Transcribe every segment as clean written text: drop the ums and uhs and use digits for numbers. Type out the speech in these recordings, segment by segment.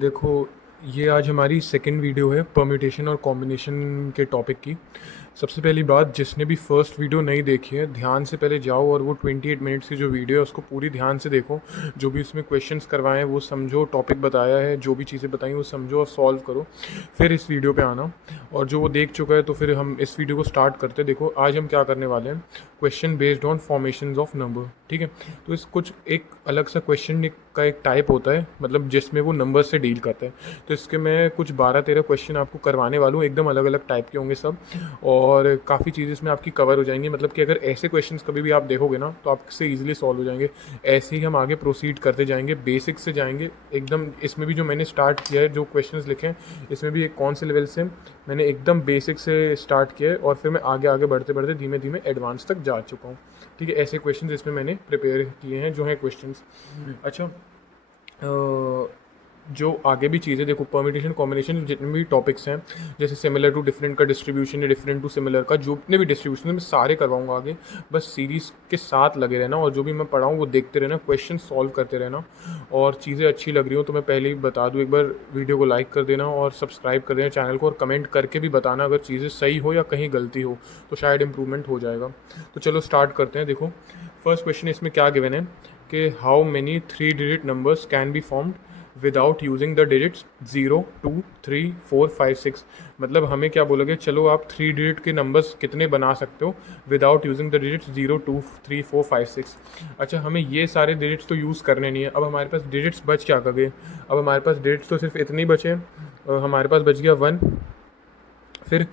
देखो, ये आज हमारी सेकंड वीडियो है परम्यूटेशन और कॉम्बिनेशन के टॉपिक की। सबसे पहली बात, जिसने भी फर्स्ट वीडियो नहीं देखी है ध्यान से पहले जाओ और वो 28 मिनट्स की जो वीडियो है उसको पूरी ध्यान से देखो। जो भी उसमें क्वेश्चंस करवाए हैं वो समझो, टॉपिक बताया है, जो भी चीज़ें बताई वो समझो और सॉल्व करो, फिर इस वीडियो पे आना। और जो वो देख चुका है तो फिर हम इस वीडियो को स्टार्ट करते हैं। देखो, आज हम क्या करने वाले हैं, question based on formations of number. ठीक है, तो इस कुछ एक अलग सा क्वेश्चन का एक टाइप होता है, मतलब जिसमें वो नंबर से डील करते हैं। तो इसके मैं कुछ 12-13 क्वेश्चन आपको करवाने वाला हूँ, एकदम अलग अलग टाइप के होंगे सब, और काफ़ी चीज़ें इसमें आपकी कवर हो जाएंगी। मतलब कि अगर ऐसे क्वेश्चंस कभी भी आप देखोगे ना तो आपसे इजीली सॉल्व हो जाएंगे। ऐसे ही हम आगे प्रोसीड करते जाएंगे, बेसिक से जाएंगे एकदम। इसमें भी जो मैंने स्टार्ट किया है, जो क्वेश्चंस लिखे हैं इसमें भी एक कौन से लेवल से मैंने एकदम बेसिक से स्टार्ट किया है और फिर मैं आगे आगे बढ़ते बढ़ते धीमे धीमे एडवांस तक जा चुका हूँ। ठीक है, ऐसे क्वेश्चंस इसमें मैंने प्रिपेयर किए हैं जो हैं क्वेश्चंस। अच्छा, जो आगे भी चीज़ें देखो, परम्यूटेशन कॉम्बिनेशन जितने भी टॉपिक्स हैं, जैसे सिमिलर टू डिफरेंट का डिस्ट्रीब्यूशन या डिफरेंट टू सिमिलर का, जितने भी डिस्ट्रीब्यूशन मैं सारे करवाऊंगा आगे। बस सीरीज़ के साथ लगे रहना और जो भी मैं पढ़ाऊँ वो देखते रहना, क्वेश्चन सॉल्व करते रहना। और चीज़ें अच्छी लग रही हो तो मैं पहले ही बता दूँ, एक बार वीडियो को लाइक कर देना और सब्सक्राइब कर देना चैनल को, और कमेंट करके भी बताना अगर चीज़ें सही हो या कहीं गलती हो, तो शायद इम्प्रूवमेंट हो जाएगा। तो चलो स्टार्ट करते हैं। देखो, फर्स्ट क्वेश्चन इसमें क्या गिवन है कि how many 3 digit numbers can be formed without using the digits 0, 2, 3, 4, 5, 6। मतलब हमें क्या बोलोगे, चलो आप 3 डिजिट के नंबर्स कितने बना सकते हो विदाउट यूजिंग द डिजिट्स 0, 2, 3, 4, 5, 6। अच्छा, हमें ये सारे डिजिट्स तो यूज़ करने नहीं है। अब हमारे पास डिजिट्स बच क्या गए, अब हमारे पास डिजिट्स तो सिर्फ इतने ही बचे हैं। हमारे पास बच गया 1, फिर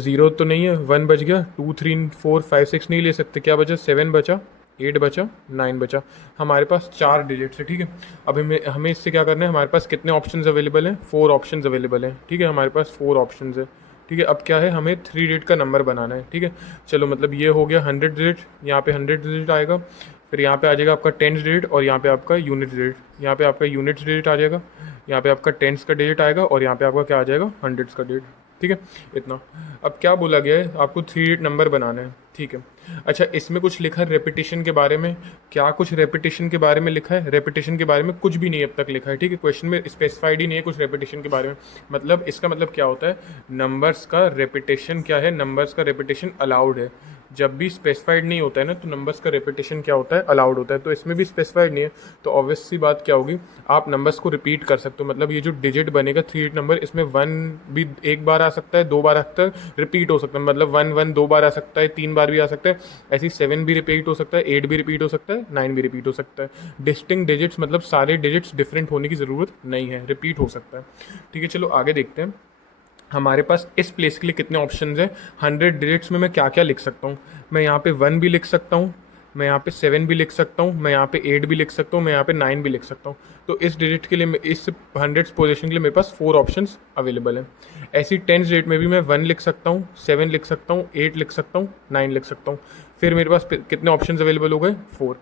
0 तो नहीं है, 1 बच गया, 2, 3, 4, 5, 6 नहीं ले सकते, क्या बचा, 7 बचा, 8 बचा, 9 बचा। हमारे पास 4 डिजिट्स है। ठीक है, अब हमें इससे क्या करना है, हमारे पास कितने ऑप्शंस अवेलेबल हैं, 4 ऑप्शंस अवेलेबल हैं। ठीक है, हमारे पास 4 ऑप्शंस है। ठीक है, अब क्या है, हमें 3 डिजिट का नंबर बनाना है। ठीक है, चलो मतलब ये हो गया 100 डिजिट, यहाँ पे 100 डिजिट आएगा, फिर यहाँ पे आ जाएगा आपका 10 डिजिट और यहाँ पे आपका यूनिट डिजिट, यहाँ पे आपका यूनिट डिजिट आ जाएगा, यहाँ पे आपका टेंस का डिजिट आएगा और यहाँ पे आपका क्या आ जाएगा, हंड्रेड्स का डिजिट। ठीक है, इतना। अब क्या बोला गया है, आपको 3 डिजिट नंबर बनाना है। ठीक है, अच्छा, इसमें कुछ लिखा है रेपिटेशन के बारे में। क्या कुछ रेपिटेशन के बारे में लिखा है? रेपिटेशन के बारे में कुछ भी नहीं अब तक लिखा है। ठीक है, क्वेश्चन में स्पेसिफाइड ही नहीं है कुछ रेपिटेशन के बारे में। मतलब इसका मतलब क्या होता है, नंबर्स का रेपिटेशन क्या है, नंबर्स का रेपिटेशन अलाउड है। जब भी स्पेसिफाइड नहीं होता है ना तो नंबर्स का रेपिटेशन क्या होता है, अलाउड होता है। तो इसमें भी स्पेसिफाइड नहीं है, तो ऑब्वियस सी बात क्या होगी, आप नंबर्स को रिपीट कर सकते हो। मतलब ये जो डिजिट बनेगा 3 डिजिट नंबर, इसमें 1 भी एक बार आ सकता है, 2 बार आ सकता है, रिपीट हो सकता है। मतलब 1 1 2 बार आ सकता है, 3 बार भी आ सकता है। ऐसी 7 भी रिपीट हो सकता है, 8 भी रिपीट हो सकता है, 9 भी रिपीट हो सकता है। डिस्टिंक्ट डिजिट्स मतलब सारे डिजिट्स डिफरेंट होने की ज़रूरत नहीं है, रिपीट हो सकता है। ठीक है, चलो आगे देखते हैं। हमारे पास इस प्लेस के लिए कितने ऑप्शंस हैं, 100 डिजिट्स में मैं क्या क्या लिख सकता हूँ। मैं यहाँ पे 1 भी लिख सकता हूँ, मैं यहाँ पे 7 भी लिख सकता हूँ, मैं यहाँ पे 8 भी लिख सकता हूँ, मैं यहाँ पे 9 भी लिख सकता हूँ। तो इस डिजिट के लिए, इस 100 पोजीशन के लिए मेरे पास 4 ऑप्शंस अवेलेबल हैं। ऐसी 10 डिजिट में भी मैं 1 लिख सकता हूँ, 7 लिख सकता हूँ, 8 लिख सकता हूँ, 9 लिख सकता हूँ। फिर मेरे पास कितने ऑप्शंस अवेलेबल हो गए, 4।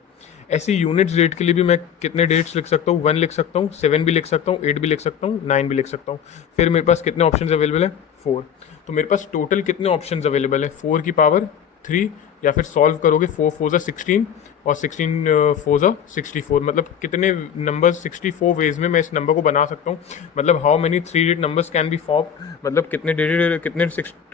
ऐसी यूनिट रेट के लिए भी मैं कितने डेट्स लिख सकता हूँ, 1 लिख सकता हूँ, 7 भी लिख सकता हूँ, 8 भी लिख सकता हूँ, 9 भी लिख सकता हूँ। फिर मेरे पास कितने ऑप्शंस अवेलेबल है, 4। तो मेरे पास टोटल कितने ऑप्शंस अवेलेबल है, 4 की पावर 3, या फिर सॉल्व करोगे 4 4 ज़ा 16 और 16 4 ज़ा 64। मतलब कितने नंबर 64 वेज में मैं इस नंबर को बना सकता हूँ। मतलब how many 3 digit numbers can B form, मतलब कितने डिजिट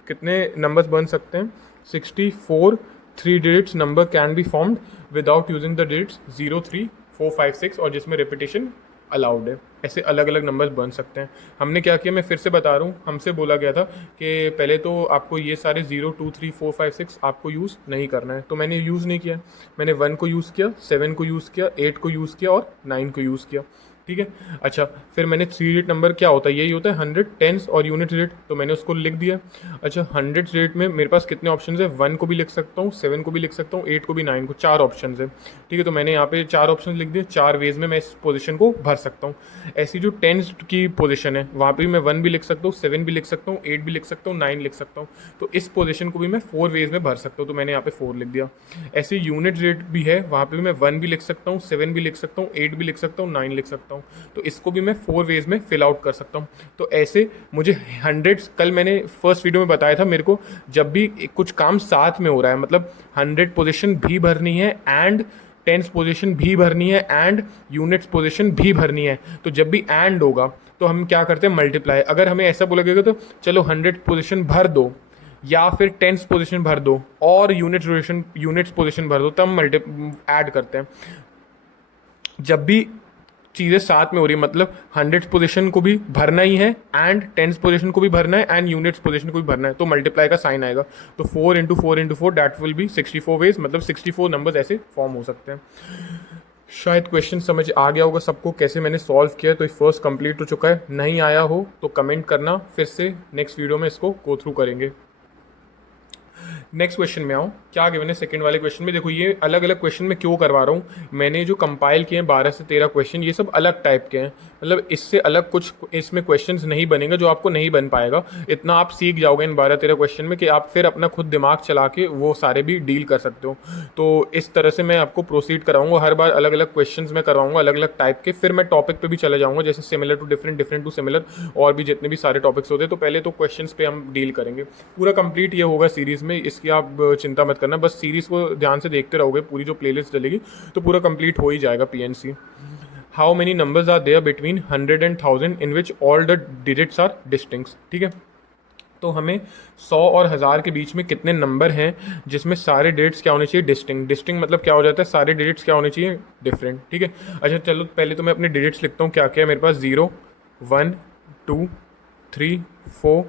कितने नंबर्स बन सकते हैं, 64 3 digits number can be formed without using the digits 0, 3, 4, 5, 6, और जिसमें रिपीटेशन अलाउड है। ऐसे अलग अलग नंबर्स बन सकते हैं। हमने क्या किया, मैं फिर से बता रहा हूँ, हमसे बोला गया था कि पहले तो आपको ये सारे 0, 2, 3, 4, 5, 6 आपको यूज़ नहीं करना है। तो मैंने यूज़ नहीं किया, मैंने 1 को यूज़ किया, 7 को यूज़ किया, 8 को यूज़ किया और 9 को यूज़ किया। ठीक है, अच्छा, फिर मैंने 3 डिजिट नंबर क्या होता है, यही होता है 100, टेंस और यूनिट डिजिट, तो मैंने उसको लिख दिया। अच्छा, 100 डिजिट में मेरे पास कितने ऑप्शन है, 1 को भी लिख सकता हूँ, 7 को भी लिख सकता हूँ, 8 को भी, 9 को, 4 ऑप्शन है। ठीक है, तो मैंने यहाँ पे 4 ऑप्शन लिख दिए, 4 वेज में मैं इस पोजीशन को भर सकता हूँ। ऐसी जो टेंस की पोजीशन है वहाँ पे भी मैं 1 भी लिख सकता हूँ, 7 भी लिख सकता हूँ, 8 भी लिख सकता हूँ, 9 लिख सकता हूँ। तो इस पोजीशन को भी मैं 4 वेज में भर सकता हूँ, तो मैंने यहाँ पे 4 लिख दिया। ऐसे यूनिट रेट भी है, वहाँ पे भी मैं 1 भी लिख सकता हूँ, 7 भी लिख सकता हूँ, 8 भी लिख सकता हूँ, 9 लिख सकता हूँ। तो इसको भी मैं 4 वेज में फिल आउट कर सकता हूँ। तो ऐसे मुझे 100, कल मैंने फर्स्ट वीडियो में बताया था, मेरे को जब भी कुछ काम साथ में हो रहा है, मतलब 100 पोजीशन भी भरनी है एंड टेंस पोजीशन भी भरनी है एंड यूनिट्स पोजीशन भी भरनी है। तो जब भी एंड होगा तो हम क्या करते हैं, मल्टीप्लाई। अगर हमें ऐसा बोलेगा तो चलो 100 पोजीशन भर दो या फिर टेंस पोजीशन भर दो और यूनिट्स पोजीशन भर दो, तब मल्टी ऐड करते हैं। जब भी चीज़ें साथ में हो रही है, मतलब 100 पोजीशन को भी भरना ही है एंड टेंस पोजीशन को भी भरना है एंड यूनिट्स पोजीशन को भी भरना है, तो मल्टीप्लाई का साइन आएगा। तो 4 into 4 into 4 that will be 64 ways, मतलब 64 नंबर्स ऐसे फॉर्म हो सकते हैं। शायद क्वेश्चन समझ आ गया होगा सबको कैसे मैंने सॉल्व किया। तो फर्स्ट कंप्लीट हो चुका है, नहीं आया हो तो कमेंट करना, फिर से नेक्स्ट वीडियो में इसको गो थ्रू करेंगे। नेक्स्ट क्वेश्चन में आऊँ, क्या गिवन है सेकंड वाले क्वेश्चन में। देखो ये अलग अलग क्वेश्चन मैं क्यों करवा रहा हूँ, मैंने जो कंपाइल किए हैं 12 से 13 क्वेश्चन, ये सब अलग टाइप के हैं, मतलब इससे अलग कुछ इसमें क्वेश्चंस नहीं बनेगा जो आपको नहीं बन पाएगा। इतना आप सीख जाओगे इन 12-13 क्वेश्चन में कि आप फिर अपना खुद दिमाग चला के वो सारे भी डील कर सकते हो। तो इस तरह से मैं आपको प्रोसीड कराऊंगा, हर बार अलग अलग क्वेश्चन में करवाऊंगा अलग अलग टाइप के, फिर मैं टॉपिक पे भी चले जाऊंगा, जैसे similar to different, different to similar, और भी जितने भी सारे टॉपिक्स होते हैं। तो पहले तो क्वेश्चन पे हम डील करेंगे, पूरा कंप्लीट ये होगा सीरीज़ में, इसकी आप चिंता मत करना, बस सीरीज़ को ध्यान से देखते रहोगे, पूरी जो प्लेलिस्ट चलेगी तो पूरा कंप्लीट हो ही जाएगा PNC. How many numbers are there between 100 and 1000 in which all the digits are distinct. ठीक है, तो हमें 100 और 1000 के बीच में कितने नंबर हैं जिसमें सारे डिजिट्स क्या होने चाहिए, डिस्टिंक्ट। डिस्टिंक्ट मतलब क्या हो जाता है, सारे डिजिट्स क्या होने चाहिए, डिफरेंट। ठीक है, अच्छा चलो पहले तो मैं अपने डिजिट्स लिखता हूँ, क्या क्या है मेरे पास, 0 1 2 3 4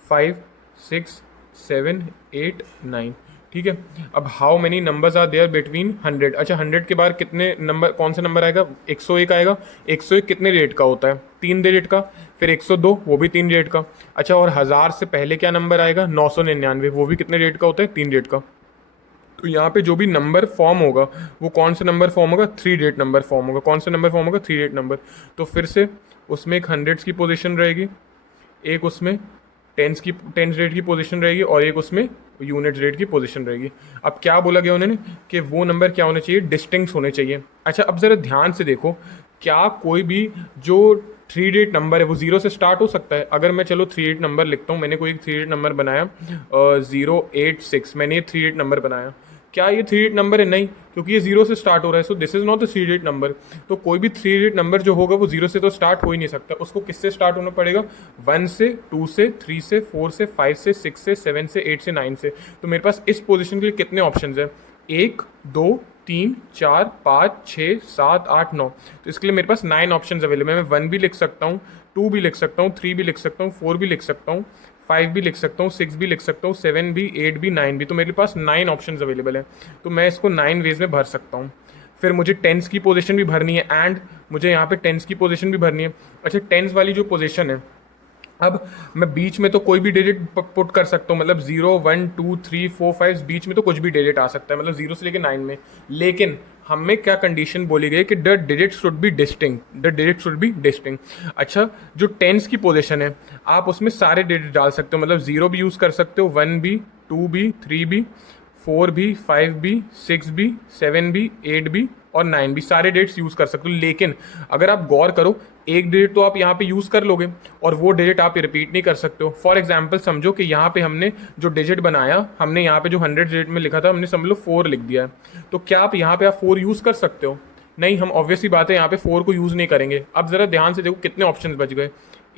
5 6 7 8 9। ठीक है, अब how many numbers are there between 100। अच्छा 100 के बाद कितने नंबर, कौन सा नंबर आएगा, 101 आएगा। 101 कितने डिजिट का होता है, 3 डिजिट का। फिर 102 वो भी 3 डिजिट का। अच्छा और 1000 से पहले क्या नंबर आएगा, 999, वो भी कितने डिजिट का होता है, 3 डिजिट का। तो यहाँ पे जो भी नंबर फॉर्म होगा वो कौन सा नंबर फॉर्म होगा, 3 डिजिट नंबर फॉर्म होगा। कौन सा नंबर फॉर्म होगा, 3 डिजिट नंबर। तो फिर से उसमें एक हंड्रेड्स की पोजीशन रहेगी, एक उसमें टेंस रेट की पोजीशन रहेगी और एक उसमें यूनिट रेट की पोजीशन रहेगी। अब क्या बोला गया उन्होंने कि वो नंबर क्या होने चाहिए, डिस्टिंक्ट होने चाहिए। अच्छा अब ज़रा ध्यान से देखो, क्या कोई भी जो 3 डिजिट नंबर है वो 0 से स्टार्ट हो सकता है। अगर मैं चलो 3 डिजिट नंबर लिखता हूँ, मैंने कोई एक 3 डिजिट नंबर बनाया 086, मैंने ये 3 डिजिट नंबर बनाया, क्या ये 3 डिजिट नंबर है, नहीं, क्योंकि ये 0 से स्टार्ट हो रहा है। So this is not the 3 digit number. तो कोई भी 3 डिजिट नंबर जो होगा वो 0 से तो स्टार्ट हो ही नहीं सकता, उसको किससे स्टार्ट होना पड़ेगा, 1 से, 2 से, 3 से, 4 से, 5 से, 6 से, 7 से, 8 से, 9 से। तो मेरे पास इस पोजीशन के लिए कितने ऑप्शन है, 1 2 3 4 5 6 7 8 9। तो इसके लिए मेरे पास 9 ऑप्शन अवेलेबल है। मैं 1 भी लिख सकता हूँ, 2 भी लिख सकता हूँ, 3 भी लिख सकता हूँ, 4 भी लिख सकता हूँ, 5 भी लिख सकता हूँ, 6 भी लिख सकता हूँ, 7 भी, 8 भी, 9 भी। तो मेरे पास 9 ऑप्शंस अवेलेबल है, तो मैं इसको 9 वेज में भर सकता हूँ। फिर मुझे टेंस की पोजीशन भी भरनी है एंड मुझे यहाँ पे टेंस की पोजीशन भी भरनी है। अच्छा टेंस वाली जो पोजीशन है, अब मैं बीच में तो कोई भी डिजिट पुट कर सकता हूँ, मतलब 0 1 2 3 4 5 बीच में तो कुछ भी डिजिट आ सकता है, मतलब 0 से लेकर 9 में। लेकिन हमें क्या कंडीशन बोली गई कि the digit should be distinct, the digit should be distinct. अच्छा जो टेंस की पोजीशन है आप उसमें सारे डिजिट डाल सकते हो, मतलब 0 भी यूज़ कर सकते हो, 1 भी, 2 भी, 3 भी, 4 भी, 5 भी, 6 भी, 7 भी, 8 भी और 9 भी, सारे डेट्स यूज़ कर सकते हो। लेकिन अगर आप गौर करो, एक डिजिट तो आप यहाँ पे यूज़ कर लोगे और वो डिजिट आप रिपीट नहीं कर सकते हो। फॉर एग्जांपल समझो कि यहाँ पे हमने जो डिजिट बनाया, हमने यहाँ पे जो 100 डिजिट में लिखा था हमने समझ लो 4 लिख दिया है, तो क्या आप यहाँ पे आप 4 यूज़ कर सकते हो, नहीं, हम ऑब्वियसली बात है यहाँ पे 4 को यूज़ नहीं करेंगे। अब ज़रा ध्यान से देखो कितने ऑप्शन बच गए,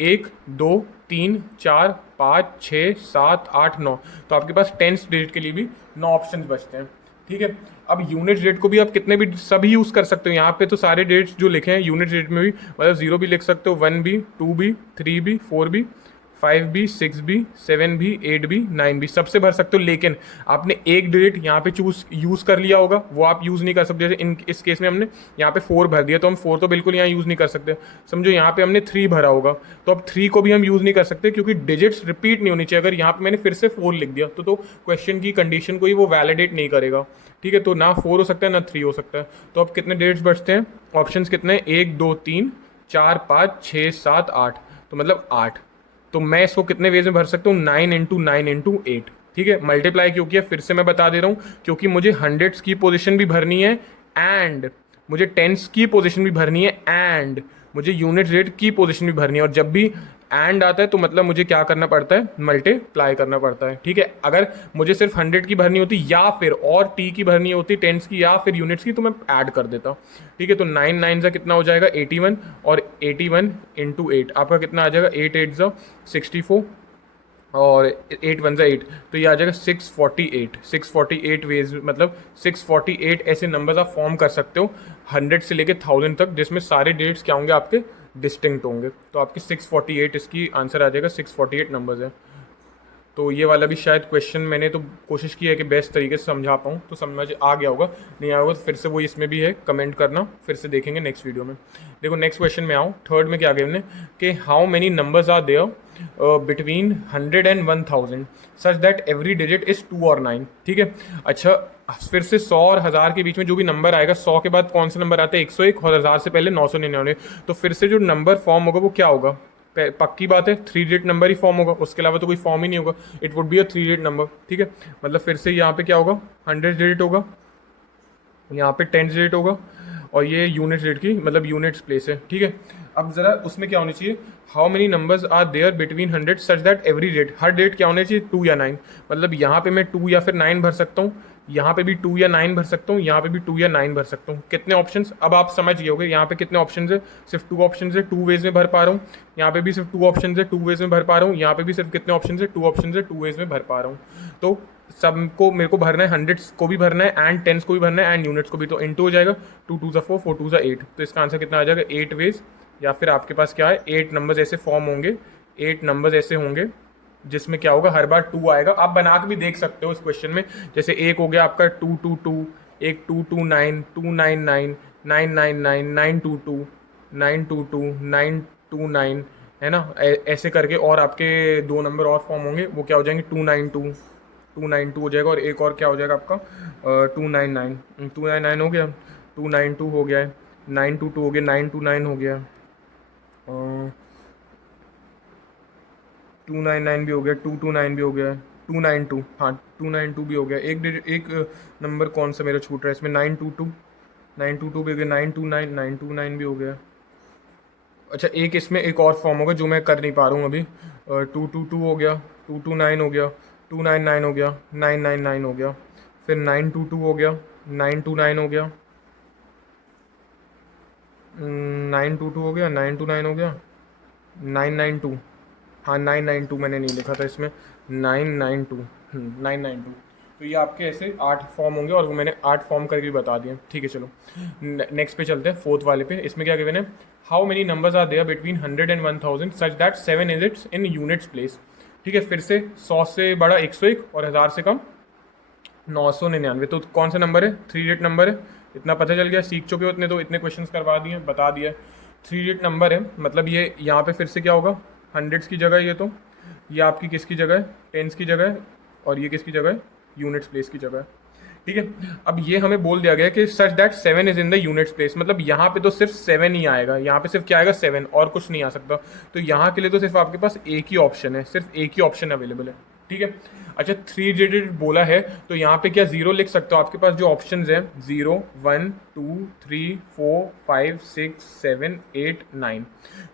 1 2 3 4 5 6 7 8 9। तो आपके पास टेंस डिजिट के लिए भी 9 ऑप्शन बचते हैं। ठीक है, अब यूनिट रेट को भी आप कितने भी सभी यूज़ कर सकते हो। यहाँ पे तो सारे डेट्स जो लिखे हैं यूनिट रेट में भी, मतलब 0 भी लिख सकते हो, 1 भी, 2 भी, 3 भी, 4 भी, 5 भी, 6 भी, 7 भी, 8 भी, 9 भी, सबसे भर सकते हो। लेकिन आपने एक डिजिट यहाँ पे यूज़ कर लिया होगा, वो आप यूज़ नहीं कर सकते। जैसे इस केस में हमने यहाँ पे 4 भर दिया, तो हम 4 तो बिल्कुल यहाँ यूज़ नहीं कर सकते। समझो यहाँ पे हमने 3 भरा होगा, तो अब 3 को भी हम यूज़ नहीं कर सकते क्योंकि डिजिट्स रिपीट नहीं होनी चाहिए। अगर यहाँ पे मैंने फिर से 4 लिख दिया तो क्वेश्चन की कंडीशन को ही वो वैलिडेट नहीं करेगा। ठीक है, तो ना 4 हो सकता है ना 3 हो सकता है। तो अब कितने डिजिट्स बचते हैं, ऑप्शंस कितने हैं, 1 2 3 4 5 6 7 8, तो मतलब 8। तो मैं इसको कितने वेज में भर सकता हूँ, 9 इंटू 9 इंटू 8। ठीक है, मल्टीप्लाई क्यों किया फिर से मैं बता दे रहा हूँ, क्योंकि मुझे हंड्रेड्स की पोजीशन भी भरनी है एंड मुझे टेंस की पोजीशन भी भरनी है एंड मुझे यूनिट रेट की पोजीशन भी भरनी है। और जब भी एंड आता है तो मतलब मुझे क्या करना पड़ता है, मल्टीप्लाई करना पड़ता है। ठीक है, अगर मुझे सिर्फ 100 की भरनी होती या फिर और टी की भरनी होती, टेंस की या फिर यूनिट्स की, तो मैं ऐड कर देता। ठीक है, तो 9 9 से कितना हो जाएगा 81, और 81 इंटू 8 आपका कितना आ जाएगा, 8 8 ज़ा 64 और 8 1 ज़ा 8, तो ये आ जाएगा 648। 648 वेज, मतलब 648 ऐसे नंबर्स आप फॉर्म कर सकते हो 100 से लेके 1000 तक, जिसमें सारे डेट्स क्या होंगे आपके, डिस्टिंक्ट होंगे। तो आपके 648 इसकी आंसर आ जाएगा, 648 नंबर्स है। तो ये वाला भी शायद क्वेश्चन मैंने तो कोशिश की है कि बेस्ट तरीके से समझा पाऊँ, तो समझ आ गया होगा, नहीं आया होगा तो फिर से वो इसमें भी है, कमेंट करना, फिर से देखेंगे नेक्स्ट वीडियो में। देखो नेक्स्ट क्वेश्चन में आओ, थर्ड में क्या गया हमने कि how many numbers are there between 100 and 1000 such that every digit is 2 और 9। ठीक है, अच्छा फिर से 100 और 1000 के बीच में जो भी नंबर आएगा, 100 के बाद कौन सा नंबर आता है, 101, और 1000 से पहले 999, तो फिर से जो नंबर फॉर्म होगा वो क्या होगा, पक्की बात है 3 डिजिट नंबर ही फॉर्म होगा, उसके अलावा तो कोई फॉर्म ही नहीं होगा, it would be a 3 digit number. ठीक है, मतलब फिर से यहाँ पे क्या होगा, 100 डिजिट होगा, यहाँ पे 10 डिजिट होगा, और ये यूनिट डिजिट की मतलब यूनिट्स प्लेस है। ठीक है, अब जरा उसमें क्या होनी चाहिए, how many numbers are there between 100 such that every digit, हर डिजिट क्या होना चाहिए, 2 या 9, मतलब यहाँ पे मैं 2 या फिर 9 भर सकता हूँ, यहाँ पे भी 2 या 9 भर सकता हूँ, यहाँ पे भी 2 या 9 भर सकता हूँ। कितने ऑप्शंस, अब आप समझ गए होंगे यहाँ पे कितने ऑप्शंस है, सिर्फ 2 ऑप्शंस है, 2 वेज में भर पा रहा हूँ, यहाँ पे भी सिर्फ 2 ऑप्शंस है, 2 वेज में भर पा रहा हूँ, यहाँ पे भी सिर्फ कितने ऑप्शंस है, 2 ऑप्शंस है, 2 वेज में भर पा रहा हूँ। तो सबको मेरे को भरना है, हंड्रेड्स को भी भरना है एंड टेंस को भी भरना है एंड यूनिट्स को भी, तो इंटू हो जाएगा, 2 2 ज़ा 4, 4 2 ज़ा 8, तो इसका आंसर कितना आ जाएगा, 8 वेज, या फिर आपके पास क्या है, 8 नंबर्स ऐसे फॉर्म होंगे, 8 नंबर्स ऐसे होंगे जिसमें क्या होगा, हर बार 2 आएगा। आप बना के भी देख सकते हो इस क्वेश्चन में, जैसे एक हो गया आपका 2 2 2, एक 2 2 9, 2 9 9, 9 9 9, 9 2 2, 9 2 2, 9 2 9, है ना, ऐसे करके, और आपके 2 नंबर और फॉर्म होंगे, वो क्या हो जाएंगे, 2 9 2, 2 9 2 हो जाएगा, और एक और क्या हो जाएगा आपका 2 9 9, 2 9 9 हो गया, 2 9 2 हो गया है, 9 2 2 हो गया, 9 2 9 हो गया, 2 9 9 भी हो गया, 2 2 9 भी हो गया, 2 9 2, हाँ 2 9 2 भी हो गया, एक नंबर कौन सा मेरा छूट रहा है इसमें, 9 2 2, 9 2 2 भी हो गया, 9 2 9, 9 2 9 भी हो गया। अच्छा एक इसमें एक और फॉर्म होगा जो मैं कर नहीं पा रहा हूँ अभी, 2 2 2 हो गया, 2 2 9 हो गया, 2 9 9 हो गया, 9 9 9 हो गया, फिर 9 2 2 हो गया, 9 2 9 हो गया, 9 2 2 हो गया, 9 2 9 हो गया, 9 9 2, हाँ 9 9 2 मैंने नहीं लिखा था इसमें, 9 9 2, 9 9 2, तो ये आपके ऐसे 8 फॉर्म होंगे, और वो मैंने 8 फॉर्म करके भी बता दिए। ठीक है, चलो नेक्स्ट पे चलते हैं, फोर्थ वाले पे। इसमें क्या गिवन है, how many numbers are there between 100 and 1000 such that 7 digits in units place. ठीक है, फिर से 100 से बड़ा 101 और 1000 से कम 999, तो कौन सा नंबर है, 3 डिजिट नंबर है, इतना पता चल गया, सीख चुके हो इतने, तो इतने क्वेश्चंस करवा दिए, बता दिया, 3 डिजिट नंबर है, मतलब ये यहाँ पे फिर से क्या होगा, हंड्रेड्स की जगह, ये आपकी किसकी जगह है, टेंस की जगह है, और ये किसकी जगह है, यूनिट्स प्लेस की जगह है। ठीक है, अब ये हमें बोल दिया गया कि सच that 7 is in the units place, मतलब यहाँ पे तो सिर्फ 7 ही आएगा, यहाँ पे सिर्फ क्या आएगा, 7, और कुछ नहीं आ सकता, तो यहाँ के लिए तो सिर्फ आपके पास एक ही ऑप्शन है, सिर्फ एक ही ऑप्शन अवेलेबल है। ठीक है, अच्छा 3 डिजिट बोला है, तो यहाँ पे क्या 0 लिख सकते हो, आपके पास जो ऑप्शन है 0 1 2 3 4 5 6 7 8 9,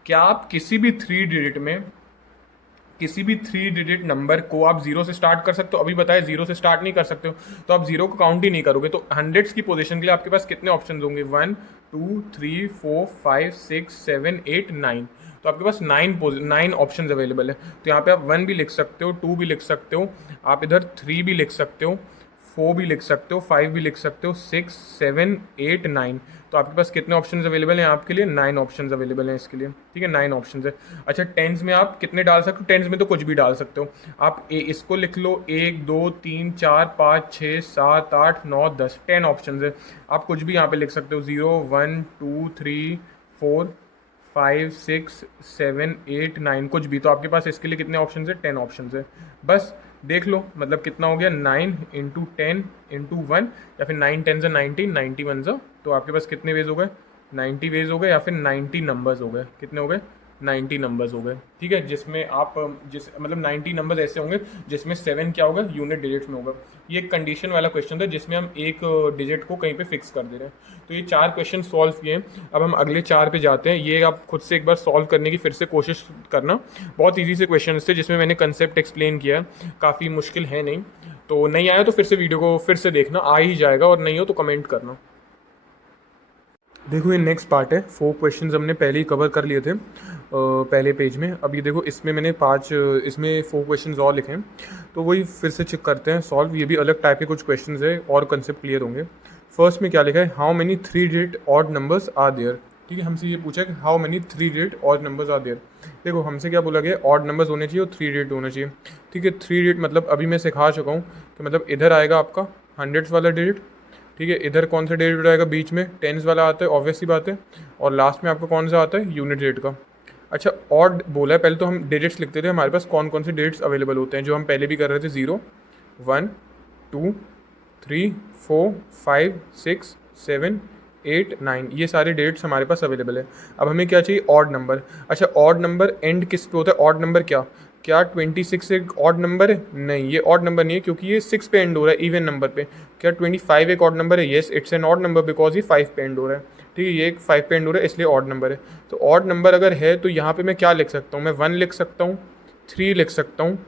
क्या आप किसी भी 3 डिजिट में किसी भी 3 डिजिट नंबर को आप 0 से स्टार्ट कर सकते हो, अभी बताया 0 से स्टार्ट नहीं कर सकते हो, तो आप 0 को काउंट ही नहीं करोगे, तो हंड्रेड्स की पोजीशन के लिए आपके पास कितने ऑप्शन होंगे, 1 2 3 4 5 6 7 8 9, तो आपके पास 9 ऑप्शन अवेलेबल है, तो यहाँ पे आप 1 भी लिख सकते हो, 2 भी लिख सकते हो, आप इधर 3 भी लिख सकते हो, 4 भी लिख सकते हो, 5 भी लिख सकते हो, 6 7 8 9, तो आपके पास कितने ऑप्शंस अवेलेबल हैं आपके लिए, 9 ऑप्शंस अवेलेबल हैं इसके लिए। ठीक है, 9 ऑप्शंस है। अच्छा टेंस में आप कितने डाल सकते हो, टेंस में तो कुछ भी डाल सकते हो आप, इसको लिख लो 1 2 3 4 5 6 7 8 9 10, 10 ऑप्शंस है, आप कुछ भी यहाँ पे लिख सकते हो, 0 1 2 3 4 5 6 7 8 9, कुछ भी, तो आपके पास इसके लिए कितने ऑप्शन है, 10 ऑप्शन है। बस देख लो, मतलब कितना हो गया, 9 इंटू 10 इंटू 1, या फिर 9 10 90, 91 तो आपके पास कितने वेज हो गए, 90 वेज हो गए, या फिर 90 नंबर्स हो गए, कितने हो गए, 90 नंबर्स हो गए, ठीक है, जिसमें आप जिस मतलब 90 नंबर्स ऐसे होंगे जिसमें 7 क्या होगा, यूनिट डिजिट्स में होगा। ये एक कंडीशन वाला क्वेश्चन था जिसमें हम एक डिजिट को कहीं पे फिक्स कर दे रहे हैं। तो ये 4 क्वेश्चन सॉल्व किए हैं। अब हम अगले 4 पे जाते हैं। ये आप खुद से एक बार सॉल्व करने की फिर से कोशिश करना। बहुत ईजी से क्वेश्चन थे जिसमें मैंने कंसेप्ट एक्सप्लेन किया है, काफ़ी मुश्किल है नहीं। तो नहीं आया तो फिर से वीडियो को फिर से देखना, आ ही जाएगा, और नहीं हो तो कमेंट करना। देखो ये नेक्स्ट पार्ट है। 4 क्वेश्चंस हमने पहले ही कवर कर लिए थे पहले पेज में। अब ये देखो इसमें मैंने 5 इसमें 4 क्वेश्चंस और लिखे हैं, तो वही फिर से चेक करते हैं सॉल्व। ये भी अलग टाइप के कुछ क्वेश्चंस है और कंसेप्ट क्लियर होंगे। फर्स्ट में क्या लिखा है, how many 3 digit odd numbers are there. ठीक है, हमसे ये पूछा है कि how many 3 digit odd numbers are there. देखो हमसे क्या बोला गया, ऑड नंबर्स होने चाहिए और 3 डिजिट होना चाहिए। ठीक है, 3 डिजिट मतलब अभी मैं सिखा चुका हूँ कि मतलब इधर आएगा आपका हंड्रेड्स वाला डिजिट, ठीक है, इधर कौन सा डिजिट आएगा, बीच में टेंस वाला आता है, ऑब्वियस सी बात है, और लास्ट में आपका कौन सा आता है, यूनिट डिजिट का। अच्छा, ऑड बोला है, पहले तो हम डिजिट्स लिखते थे हमारे पास कौन कौन से डिजिट्स अवेलेबल होते हैं, जो हम पहले भी कर रहे थे, 0 1 2 3 4 5 6 7 8 9, ये सारे डिजिट्स हमारे पास अवेलेबल है। अब हमें क्या चाहिए, ऑड नंबर। अच्छा, ऑड नंबर एंड किस पे होता है, ऑड नंबर क्या क्या 26 एक ऑड नंबर है, नहीं ये ऑड नंबर नहीं है क्योंकि ये 6 पे एंड हो रहा है, इवन नंबर पे। क्या 25 एक ऑड नंबर है, yes it's an odd number because ये 5 पे एंड हो रहा है। ठीक है, ये एक 5 पे एंड हो रहा है इसलिए ऑड नंबर है। तो ऑड नंबर अगर है तो यहाँ पे मैं क्या लिख सकता हूँ, मैं 1 लिख सकता हूँ, 3 लिख सकता हूँ,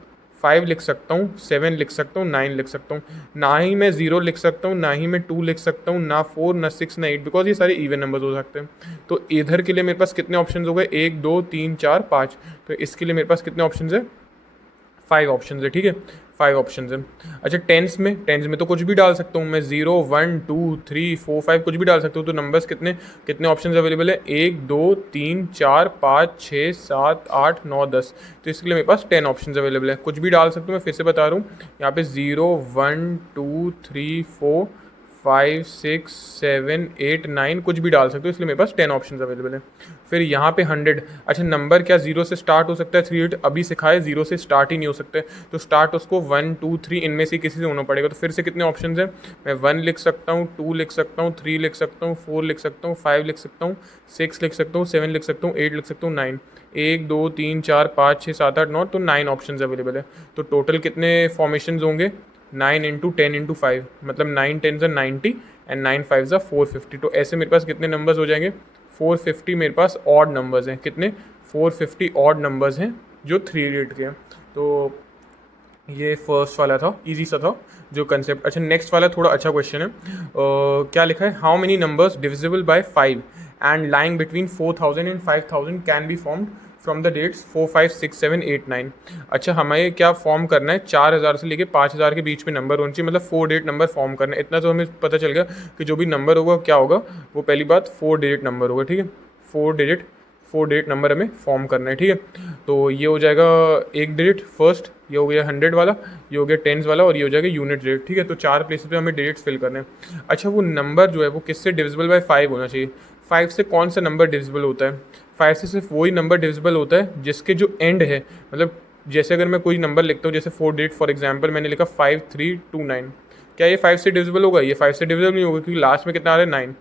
5 लिख सकता हूँ, 7 लिख सकता हूँ, 9 लिख सकता हूँ। ना ही मैं 0 लिख सकता हूँ, ना ही मैं 2 लिख सकता हूँ, ना 4, ना 6, ना 8, बिकॉज ये सारे इवन नंबर्स हो सकते हैं। तो इधर के लिए मेरे पास कितने ऑप्शन हो गए, 1 2 3 4 5। तो इसके लिए मेरे पास कितने ऑप्शन है, 5 ऑप्शन है। ठीक है, 5 ऑप्शन है। अच्छा, टेंस में तो कुछ भी डाल सकता हूँ मैं, 0 1 2 3 4 5 कुछ भी डाल सकता हूँ। तो नंबर्स कितने कितने ऑप्शन अवेलेबल है, 1 2 3 4 5 6 7 8 9 10। तो इसके लिए मेरे पास 10 ऑप्शन अवेलेबल है, कुछ भी डाल सकता हूँ। मैं फिर से बता रहा हूँ, यहाँ पे 0 1 2 3 4 5 6 7 8 9 कुछ भी डाल सकते हो, इसलिए मेरे पास 10 ऑप्शन अवेलेबल है। फिर यहाँ पे 100। अच्छा, नंबर क्या 0 से स्टार्ट हो सकता है, 3 डिजिट अभी सिखाए 0 से स्टार्ट ही नहीं हो सकता है, तो स्टार्ट उसको 1 2 3 इनमें से किसी से होना पड़ेगा। तो फिर से कितने ऑप्शन है, मैं 1 लिख सकता हूँ, 2 लिख सकता हूँ, 3 लिख सकता हूँ, 4 लिख सकता हूँ, 5 लिख सकता हूँ, 6 लिख सकता हूँ, 7 लिख सकता हूँ, 8 लिख सकता हूँ, 9। 1 2 3 4 5 6 7 8 9, तो 9 ऑप्शन अवेलेबल है। तो टोटल कितने फॉर्मेशन होंगे, 9 इंटू 10 इंटू 5, मतलब 9 10 से 90 एंड 9 5 से 450। तो ऐसे मेरे पास कितने नंबर्स हो जाएंगे, 450 मेरे पास ऑड नंबर्स हैं। कितने, 450 ऑड नंबर्स हैं जो 3 डिजिट के हैं। तो ये फर्स्ट वाला था, इजी सा था जो कंसेप्ट। अच्छा, नेक्स्ट वाला थोड़ा अच्छा क्वेश्चन है। क्या लिखा है, how many numbers divisible by 5 and lying between 4000 and 5000 can be formed from the digits 4 5 6 7 8 9। अच्छा, हमें क्या फॉर्म करना है, 4000 से लेके 5000 के बीच में नंबर होना चाहिए, मतलब 4 डिजिट नंबर फॉर्म करना है। इतना तो हमें पता चल गया कि जो भी नंबर होगा क्या होगा, वो पहली बात 4 डिजिट नंबर होगा। ठीक है, 4 डिजिट नंबर हमें फॉर्म करना है। ठीक है, तो ये हो जाएगा एक डिजिट फर्स्ट, ये हो गया 100 वाला, ये हो गया टेंस वाला, और ये हो जाएगा यूनिट डिजिट। ठीक है, तो 4 प्लेसेस पे हमें डिजिट्स फिल करने हैं। अच्छा, वो नंबर जो है वो किससे डिविजिबल बाय 5 होना चाहिए। 5 से कौन सा नंबर डिविजिबल होता है, 5 से सिर्फ वही नंबर डिविजिबल होता है जिसके जो एंड है, मतलब जैसे अगर मैं कोई नंबर लिखता हूँ, जैसे 4 डिजिट फॉर एग्जाम्पल मैंने लिखा 5329, क्या ये 5 से डिविजिबल होगा, ये 5 से डिविजिबल नहीं होगा क्योंकि लास्ट में कितना आ रहा है 9।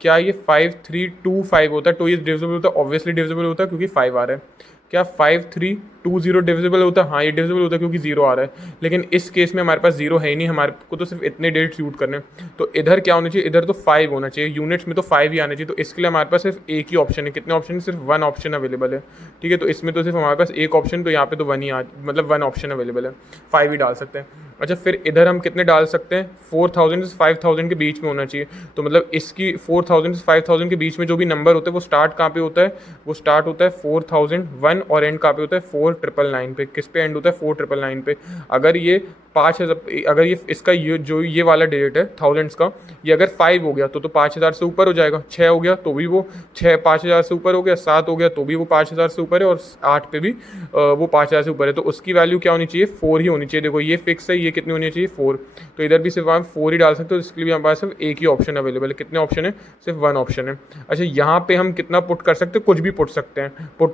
क्या ये 5325 होता है, तो ये डिविजिबल होता है, ऑब्वियसली डिविजिबल होता है क्योंकि 5 आ रहा है। क्या 5320 डिविजिबल होता है, हाँ ये डिविजिबल होता है क्योंकि 0 आ रहा है। लेकिन इस केस में हमारे पास 0 है ही नहीं, हमारे को तो सिर्फ इतने डिजिट्स यूज करने हैं। तो इधर क्या होना चाहिए, इधर तो 5 होना चाहिए, यूनिट्स में तो 5 ही आना चाहिए। तो इसके लिए हमारे पास सिर्फ एक ही ऑप्शन है, कितने ऑप्शन है, सिर्फ 1 ऑप्शन अवेलेबल है। ठीक है, तो इसमें तो सिर्फ हमारे पास एक ऑप्शन, तो यहाँ पे तो 1 ही मतलब 1 ऑप्शन अवेलेबल है, 5 ही डाल सकते हैं। अच्छा, फिर इधर हम कितने डाल सकते हैं, 4000 से 5000 के बीच में होना चाहिए। तो मतलब इसकी 4000 से 5000 के बीच में जो भी नंबर होता है वो स्टार्ट कहाँ पे होता है, वो स्टार्ट होता है 4001 और एंड कहाँ पे होता है 4999 पे। किस पे एंड होता है, 4999 पे। अगर ये 5000, अगर ये इसका ये वाला डिजिट है थाउजेंड्स का, ये अगर 5 हो गया तो 5000 से ऊपर हो जाएगा, 6 हो गया तो भी वो 5000 से ऊपर हो गया, 7 हो गया तो भी वो 5000 से ऊपर है, और 8 पे भी वो 5000 से ऊपर है। तो उसकी वैल्यू क्या होनी चाहिए, 4 ही होनी चाहिए। देखो ये फिक्स है, ये कितनी होनी चाहिए, 4। तो इधर भी सिर्फ आप 4 ही डाल सकते हो, इसके लिए भी हमारे पास सिर्फ एक ही ऑप्शन अवेलेबल है। कितने ऑप्शन है, सिर्फ 1 ऑप्शन है। अच्छा, यहाँ पे हम कितना पुट कर सकते हैं, कुछ भी पुट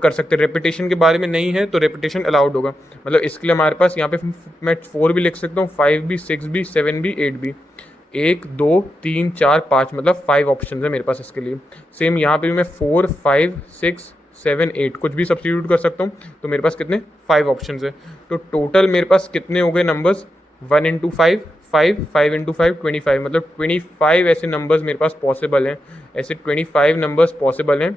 कर सकते हैं। रेपिटेशन के बारे में नहीं है तो रेपिटेशन अलाउड होगा, मतलब इसके लिए हमारे पास यहाँ पे मैं 4 भी लिख सकता हूँ, 5 भी, 6 भी, 7 भी, 8 भी, 1 2 3 4 5, मतलब 5 ऑप्शन है मेरे पास इसके लिए। सेम यहाँ पे भी मैं 4 5 6 7 8 कुछ भी सब्स्टिट्यूट कर सकता हूँ, तो मेरे पास कितने 5 ऑप्शन है। तो टोटल मेरे पास कितने हो गए नंबर्स, 1 इंटू 5 5, 5 इंटू 5 25, मतलब 25 ऐसे नंबर्स मेरे पास पॉसिबल हैं। ऐसे 25 नंबर्स पॉसिबल हैं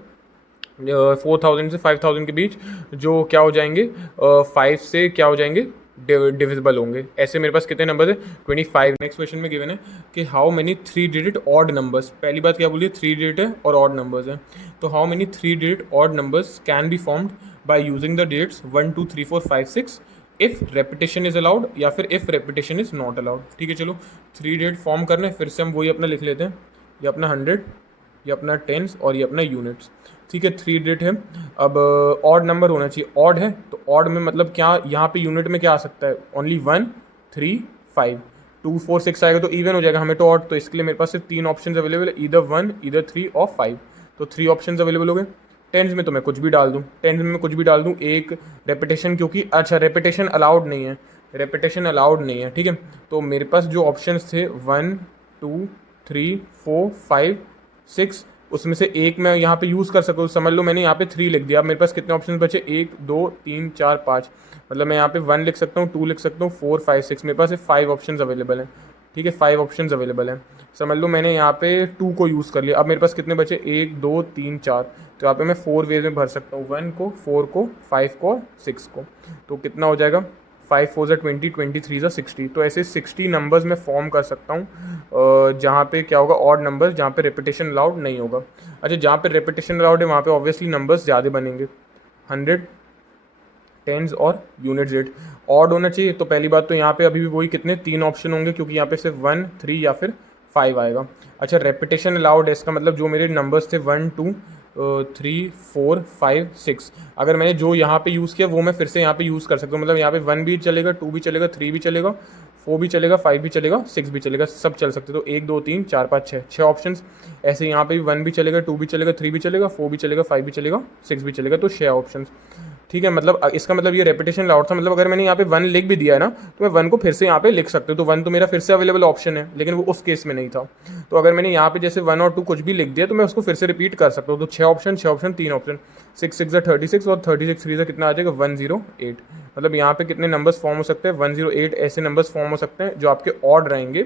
4000 से 5000 के बीच, जो क्या हो जाएंगे 5 से क्या हो जाएंगे डिविजिबल होंगे। ऐसे मेरे पास कितने नंबर है 25। नेक्स्ट क्वेश्चन में गिवन है कि how many 3 digit odd numbers, पहली बात क्या बोलिए 3 डिजिट है और ऑड नंबर्स है, तो how many 3 digit odd numbers can be formed by using the digits 1 2 3 4 5 6 if repetition is allowed या फिर if repetition is not allowed. ठीक है, चलो 3 डिजिट फॉर्म करना है, फिर से हम वही अपना लिख लेते हैं, ये अपना 100, ये अपना टेंस और ये अपना यूनिट्स। ठीक है, 3 डिजिट है। अब ऑड नंबर होना चाहिए, ऑड है तो ऑड में मतलब क्या, यहाँ पे यूनिट में क्या आ सकता है, ओनली 1 3 5, 2 4 6 आएगा तो इवन हो जाएगा हमें तो ऑड, तो इसके लिए मेरे पास सिर्फ 3 ऑप्शन अवेलेबल है, इधर 1 इधर 3 और 5, तो 3 ऑप्शन अवेलेबल हो गए। टेंस में तो मैं कुछ भी डाल दूँ, टेंस में मैं कुछ भी डाल दूँ, एक रेपिटेशन, क्योंकि अच्छा रेपिटेशन अलाउड नहीं है, रेपिटेशन अलाउड नहीं है। ठीक है, तो मेरे पास जो ऑप्शन थे 1 2 3 4 5 6, उसमें से एक मैं यहाँ पे यूज़ कर सकूँ, समझ लो मैंने यहाँ पे 3 लिख दिया। अब मेरे पास कितने ऑप्शन बचे, 1 2 3 4 5, मतलब मैं यहाँ पे 1 लिख सकता हूँ, 2 लिख सकता हूँ, 4 5 6, मेरे पास सिर्फ 5 ऑप्शन अवेलेबल हैं। ठीक है, 5 ऑप्शन अवेलेबल हैं, समझ लो मैंने यहाँ पे 2 को यूज़ कर लिया। अब मेरे पास कितने बचे, 1 2 3 4, तो यहाँ पे मैं 4 वेज में भर सकता हूँ, 1 को 4 को 5 को 6 को, तो कितना हो जाएगा 5 4 ज़ा 20 23 ज़ा 60, तो ऐसे 60 नंबर्स मैं फॉर्म कर सकता हूँ जहाँ पे क्या होगा ऑड नंबर, जहाँ पे रेपिटेशन अलाउड नहीं होगा। अच्छा, जहाँ पे रेपिटेशन अलाउड है वहाँ पे ऑब्वियसली नंबर्स ज़्यादा बनेंगे, 100 टेंस और यूनिट रेट। ऑड होना चाहिए, तो पहली बात तो यहाँ पे अभी भी वही कितने 3 ऑप्शन होंगे, क्योंकि यहाँ पे सिर्फ 1 3 या फिर 5 आएगा। अच्छा, रेपिटेशन अलाउड है, इसका मतलब जो मेरे नंबर्स थे 1 2 3 4 5 6, अगर मैंने जो यहाँ पे यूज़ किया वो मैं फिर से यहाँ पे यूज़ कर सकता हूँ, मतलब यहाँ पे 1 भी चलेगा, 2 भी चलेगा, 3 भी चलेगा, 4 भी चलेगा, 5 भी चलेगा, 6 भी चलेगा, सब चल सकते। तो 1 2 3 4 5 6, 6 ऑप्शन। ऐसे यहाँ पे भी 1 भी चलेगा, 2 भी चलेगा, 3 भी चलेगा, 4 भी चलेगा, 5 भी चलेगा, 6 भी चलेगा, तो 6 ऑप्शन। ठीक है, मतलब इसका मतलब ये रेपिटेशन अलाउड था, मतलब अगर मैंने यहाँ पे 1 लिख भी दिया है ना, तो मैं 1 को फिर से यहाँ पे लिख सकते हो, तो 1 तो मेरा फिर से अवेलेबल ऑप्शन है, लेकिन वो उस केस में नहीं था। तो अगर मैंने यहाँ पे जैसे 1 और 2 कुछ भी लिख दिया तो मैं उसको फिर से रिपीट कर सकता हूँ। तो 6 ऑप्शन 6 ऑप्शन 3 ऑप्शन, 6 6 36 और 36 3 कितना आ जाएगा 108, मतलब यहाँ पे कितने नंबर्स फॉर्म हो सकते हैं 108 ऐसे नंबर्स फॉर्म हो सकते हैं जो आपके ऑड रहेंगे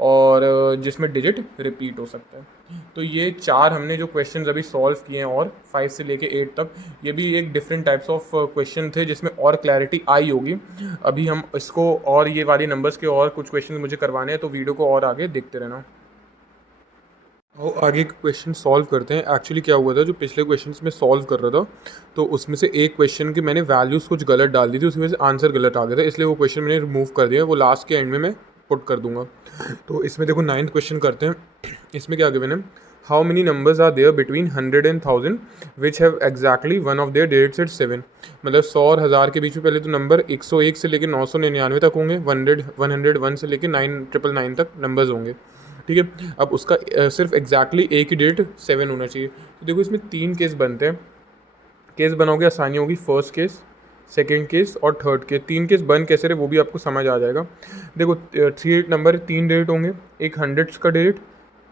और जिसमें डिजिट रिपीट हो सकता है। तो ये 4 हमने जो क्वेश्चंस अभी सॉल्व किए हैं, और 5 से लेके 8 तक, ये भी एक डिफरेंट टाइप्स ऑफ क्वेश्चन थे जिसमें और क्लैरिटी आई होगी। अभी हम इसको और ये वाली नंबर्स के और कुछ क्वेश्चन मुझे करवाने हैं, तो वीडियो को और आगे देखते रहना। और आगे क्वेश्चन सॉल्व करते हैं। एक्चुअली क्या हुआ था, जो पिछले क्वेश्चंस में सॉल्व कर रहा था तो उसमें से एक क्वेश्चन की मैंने वैल्यूज़ कुछ गलत डाल दी थी, उसकी वजह से आंसर गलत आ गया था, इसलिए वो क्वेश्चन मैंने रिमूव कर दिया, वो लास्ट के एंड में मैं पुट कर दूंगा। तो इसमें देखो 9th क्वेश्चन करते हैं। इसमें क्या गिवन है, how many numbers are there between 100 and 1000 which have exactly one of their digits at 7, मतलब 100 और 1000 के बीच में पहले तो नंबर 101 से लेकर 999 तक होंगे, 101 से लेकर 9999 तक नंबर्स होंगे। ठीक है, अब उसका सिर्फ एग्जैक्टली एक ही डेट 7 होना चाहिए। तो देखो इसमें 3 केस बनते हैं, केस बनाओगे आसानी होगी, फर्स्ट केस सेकेंड केस और थर्ड केस। 3 केस बन कैसे रहे वो भी आपको समझ आ जाएगा। देखो 3 नंबर 3 डेट होंगे, एक हंड्रेड्स का डेट,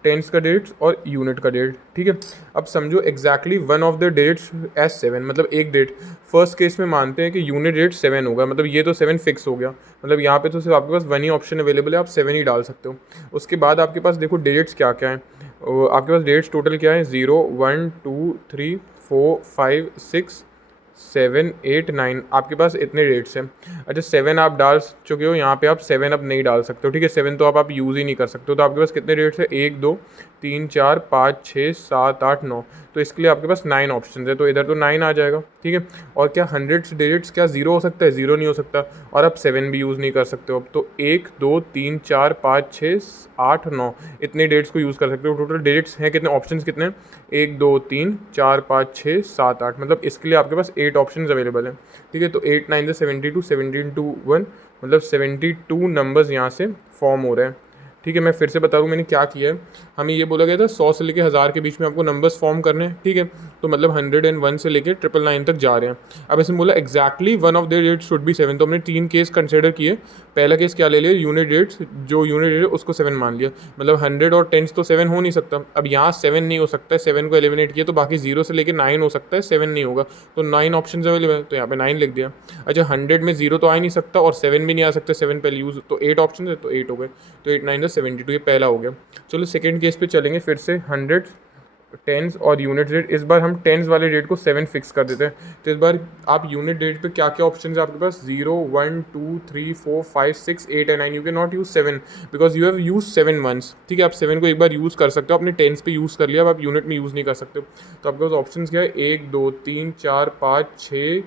टेंस का डेट्स और यूनिट का डेट। ठीक है, अब समझो exactly one of the digits as 7, मतलब एक डेट फर्स्ट केस में मानते हैं कि यूनिट डेट 7 होगा, मतलब ये तो 7 फिक्स हो गया, मतलब यहाँ पे तो सिर्फ आपके पास 1 ही ऑप्शन अवेलेबल है, आप 7 ही डाल सकते हो। उसके बाद आपके पास देखो डेट्स क्या क्या हैं, आपके पास डेट्स टोटल क्या है 0 1 2 3 4 5 6 7 8 9, आपके पास इतने डेट्स हैं। अच्छा 7 आप डाल चुके हो, यहाँ पे आप 7 अब नहीं डाल सकते हो। ठीक है, 7 तो आप यूज़ ही नहीं कर सकते हो। तो आपके पास कितने डेट्स हैं 1 2 3 4 5 6 7 8 9, तो इसके लिए आपके पास 9 ऑप्शन है, तो इधर तो 9 आ जाएगा। ठीक है, और क्या 100 डिजिट्स क्या 0 हो सकता है, 0 नहीं हो सकता, और आप 7 भी यूज़ नहीं कर सकते हो। अब तो 1 2 3 4 5 6 8 9 इतने डेट्स को यूज़ कर सकते हो। टोटल डेट्स हैं कितने, ऑप्शन कितने हैं 1 2 3 4 5 6 7 8, मतलब इसके लिए आपके पास 8 ऑप्शन अवेलेबल हैं। ठीक है, तो 8 9 72 17 2 1, मतलब 72 नंबर्स यहाँ से फॉर्म हो रहे हैं। ठीक है, मैं फिर से बता दूँ मैंने क्या किया है। हमें ये बोला गया था 100 से लेके 1000 के बीच में आपको नंबर्स फॉर्म करने हैं, ठीक है। तो मतलब 101 से लेके 999 तक जा रहे हैं। अब इसमें बोला exactly one of the digits should be 7। तो हमने 3 केस कंसिडर किए। पहला केस क्या ले लिया, यूनिट डेट्स, जो यूनिट डेट है उसको 7 मान लिया। मतलब 100 और 10 तो 7 हो नहीं सकता। अब यहाँ 7 नहीं हो सकता है, 7 को एलिमिनेट किया तो बाकी 0 से लेके 9 हो सकता है, 7 नहीं होगा। तो 9 ऑप्शन अवेलेबल है, तो यहाँ पे 9 लिख दिया। अच्छा 100 में 0 तो आ ही नहीं सकता और 7 भी नहीं आ सकता, 7 पहले यूज़, तो 8 ऑप्शन है, तो 8 हो गए। तो 8 9 72, ये पहला हो गया। चलो सेकेंड केस पे चलेंगे फिर से। 100, टेंस और यूनिट डेट। इस बार हम टेंस वाले डेट को 7 फिक्स कर देते हैं। तो इस बार आप यूनिट डेट पे क्या क्या ऑप्शन है आपके पास, 0 1 2 3 4 5 6 8 and 9। You can not use 7 because you have use 7 once, ठीक है। आप 7 को एक बार यूज़ कर सकते हो, अपने टेंस पे यूज़ कर लिया, अब आप यूनिट में यूज़ नहीं कर सकते हो। तो आपके पास ऑप्शन क्या है, 1 2 3 4 5 6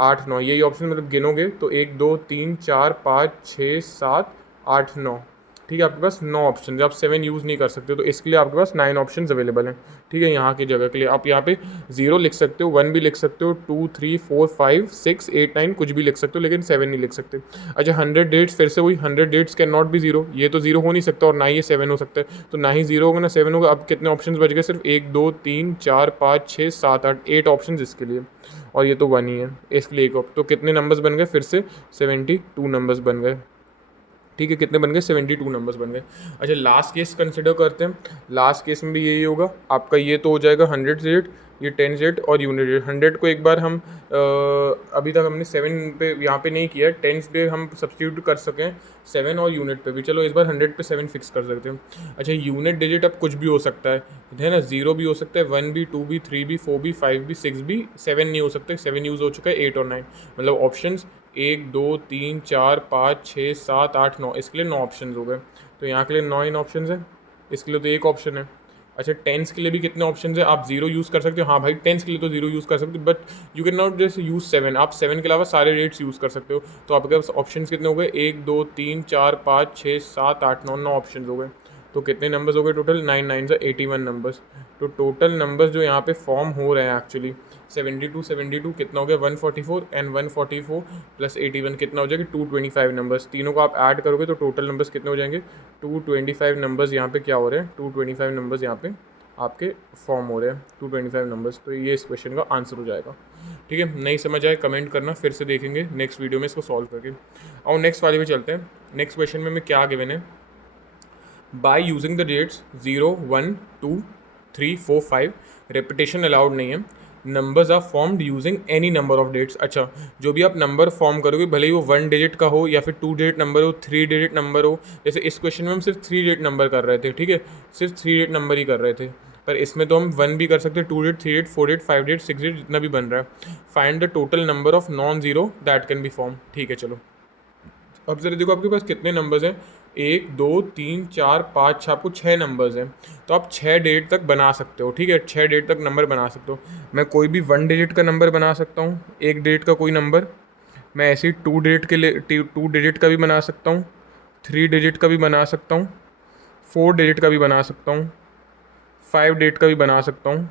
8 9, यही ऑप्शन मतलब गिनोगे तो 1 2 3 4 5 6 7 8 9, ठीक है। आपके पास 9 ऑप्शन है, आप 7 यूज़ नहीं कर सकते, तो इसके लिए आपके पास 9 ऑप्शन अवेलेबल हैं, ठीक है। यहाँ की जगह के लिए आप यहाँ पे 0 लिख सकते हो, 1 भी लिख सकते हो, 2 3 4 5 6 8 9 कुछ भी लिख सकते हो, लेकिन 7 नहीं लिख सकते। अच्छा 100 डेट्स, फिर से वही 100 डेट्स कैन नॉट बी 0, ये तो 0 हो नहीं सकता और ना ही ये 7 हो सकता है। तो ना ही 0 होगा ना 7 होगा। अब कितने ऑप्शन बच गए, सिर्फ 1 2 3 4 5 6 7 8 8 ऑप्शन इसके लिए, और ये तो 1 ही है इसके लिए एक। तो कितने नंबर्स बन गए फिर से, 72 नंबर्स बन गए, ठीक है। कितने बन गए, 72 नंबर्स बन गए। अच्छा लास्ट केस कंसिडर करते हैं। लास्ट केस में भी यही होगा आपका, ये तो हो जाएगा 100 डेट, ये 10 डेट और यूनिट डेट। 100 को एक बार हम अभी तक हमने 7 पे यहाँ पे नहीं किया, 10 पे हम सब्सटीट्यूट कर सकें 7 और यूनिट पे भी। चलो इस बार 100 पे 7 फिक्स कर सकते हैं। अच्छा यूनिट डिजिट अब कुछ भी हो सकता है ना, 0 भी हो सकता है, 1 भी, 2 भी, 3 भी, 4 भी, 5 भी, 6 भी, 7 नहीं हो सकता, 7 यूज़ हो चुका है, 8 और 9। मतलब ऑप्शंस 1 2 3 4 5 6 7 8 9, इसके लिए 9 ऑप्शन हो गए। तो यहाँ के लिए 9 ऑप्शन है, इसके लिए तो एक ऑप्शन है। अच्छा टेंस के लिए भी कितने ऑप्शन है, आप 0 यूज़ कर सकते हो। हाँ भाई टेंस के लिए तो 0 यूज़ कर सकते हो, but you can not just use 7। आप 7 के अलावा सारे डेट्स यूज़ कर सकते हो। तो आपके पास ऑप्शन कितने हो गए, 1 2 3 4 5 6 7 8 9, 9 ऑप्शन हो गए। तो कितने नंबर्स हो गए टोटल, 9 9 से 81 नंबर्स। तो टोटल नंबर्स जो यहाँ पे फॉर्म हो रहे हैं एक्चुअली 72 कितना हो गया, 144 एंड 144 प्लस 81 कितना हो जाएगा, 225 नंबर्स। तीनों को आप ऐड करोगे तो टोटल नंबर्स कितने हो जाएंगे, 225 नंबर्स यहाँ पे क्या हो रहे हैं, 225 नंबर्स यहाँ पे आपके फॉर्म हो रहे हैं, 225 नंबर्स। तो ये इस क्वेश्चन का आंसर हो जाएगा, ठीक है। नहीं समझ आए कमेंट करना, फिर से देखेंगे नेक्स्ट वीडियो में इसको सॉल्व करके। और नेक्स्ट वाले पे चलते हैं। नेक्स्ट क्वेश्चन में क्या गिवन है, by using the digits 0 1 2 3 4 5, repetition allowed नहीं है, numbers are formed using any number of digits. अच्छा जो भी आप नंबर फॉर्म करोगे, भले ही वो 1 डिजिट का हो या फिर 2 डिजिट नंबर हो, 3 डिजिट नंबर हो। जैसे इस क्वेश्चन में हम सिर्फ 3 डिजिट नंबर कर रहे थे, ठीक है, सिर्फ 3 डिजिट नंबर ही कर रहे थे। पर इसमें तो हम 1 भी कर सकते हैं, 2 digit, 3 digit, 4 digit, 5 digit, 6 digit, जितना भी बन रहा है। Find the total number of non zero that can be form, ठीक है। चलो अब जरा देखो आपके पास कितने नंबर्स हैं, 1 2 3 4 5 6, आपको 6 नंबर्स हैं। तो आप 6 डिजिट तक बना सकते हो, ठीक है, 6 डिजिट तक नंबर बना सकते हो। मैं कोई भी 1 डिजिट का नंबर बना सकता हूँ, 1 डिजिट का कोई नंबर। मैं ऐसे ही 2 डिजिट के लिए 2 डिजिट का भी बना सकता हूँ, 3 डिजिट का भी बना सकता हूँ, 4 डिजिट का भी बना सकता हूँ, 5 डिजिट का भी बना सकता हूँ,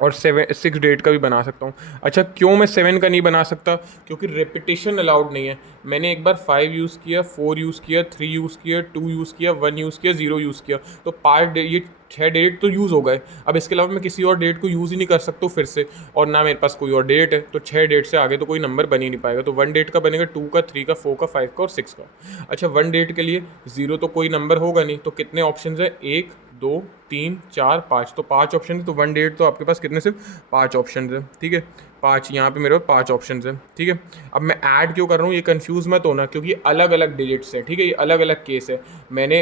और 6 डेट का भी बना सकता हूँ। अच्छा क्यों मैं 7 का नहीं बना सकता, क्योंकि रेपिटेशन अलाउड नहीं है। मैंने एक बार 5 यूज़ किया, 4 यूज़ किया, 3 यूज़ किया, 2 यूज़ किया, 1 यूज़ किया, 0 यूज़ किया, तो 5 ये 6 डेट तो यूज़ हो गए। अब इसके अलावा मैं किसी और डेट को यूज़ ही नहीं कर सकता फिर से, और ना मेरे पास कोई और डेट है, तो 6 डेट से आगे तो कोई नंबर बन ही नहीं पाएगा। तो 1 डेट का बनेगा, 2 का, 3 का, 4 का, 5 का और 6 का। अच्छा 1 डेट के लिए 0 तो कोई नंबर होगा नहीं, तो कितने ऑप्शन है, 1 2 3 4 5, तो 5 ऑप्शन है। तो 1 डेट तो आपके पास कितने, सिर्फ 5 ऑप्शन है, ठीक है। 5 यहाँ पे मेरे पास 5 ऑप्शन है, ठीक है। अब मैं ऐड क्यों कर रहा हूँ, ये कंफ्यूज मत होना, क्योंकि अलग अलग डिजिट्स है, ठीक है, ये अलग अलग केस है। मैंने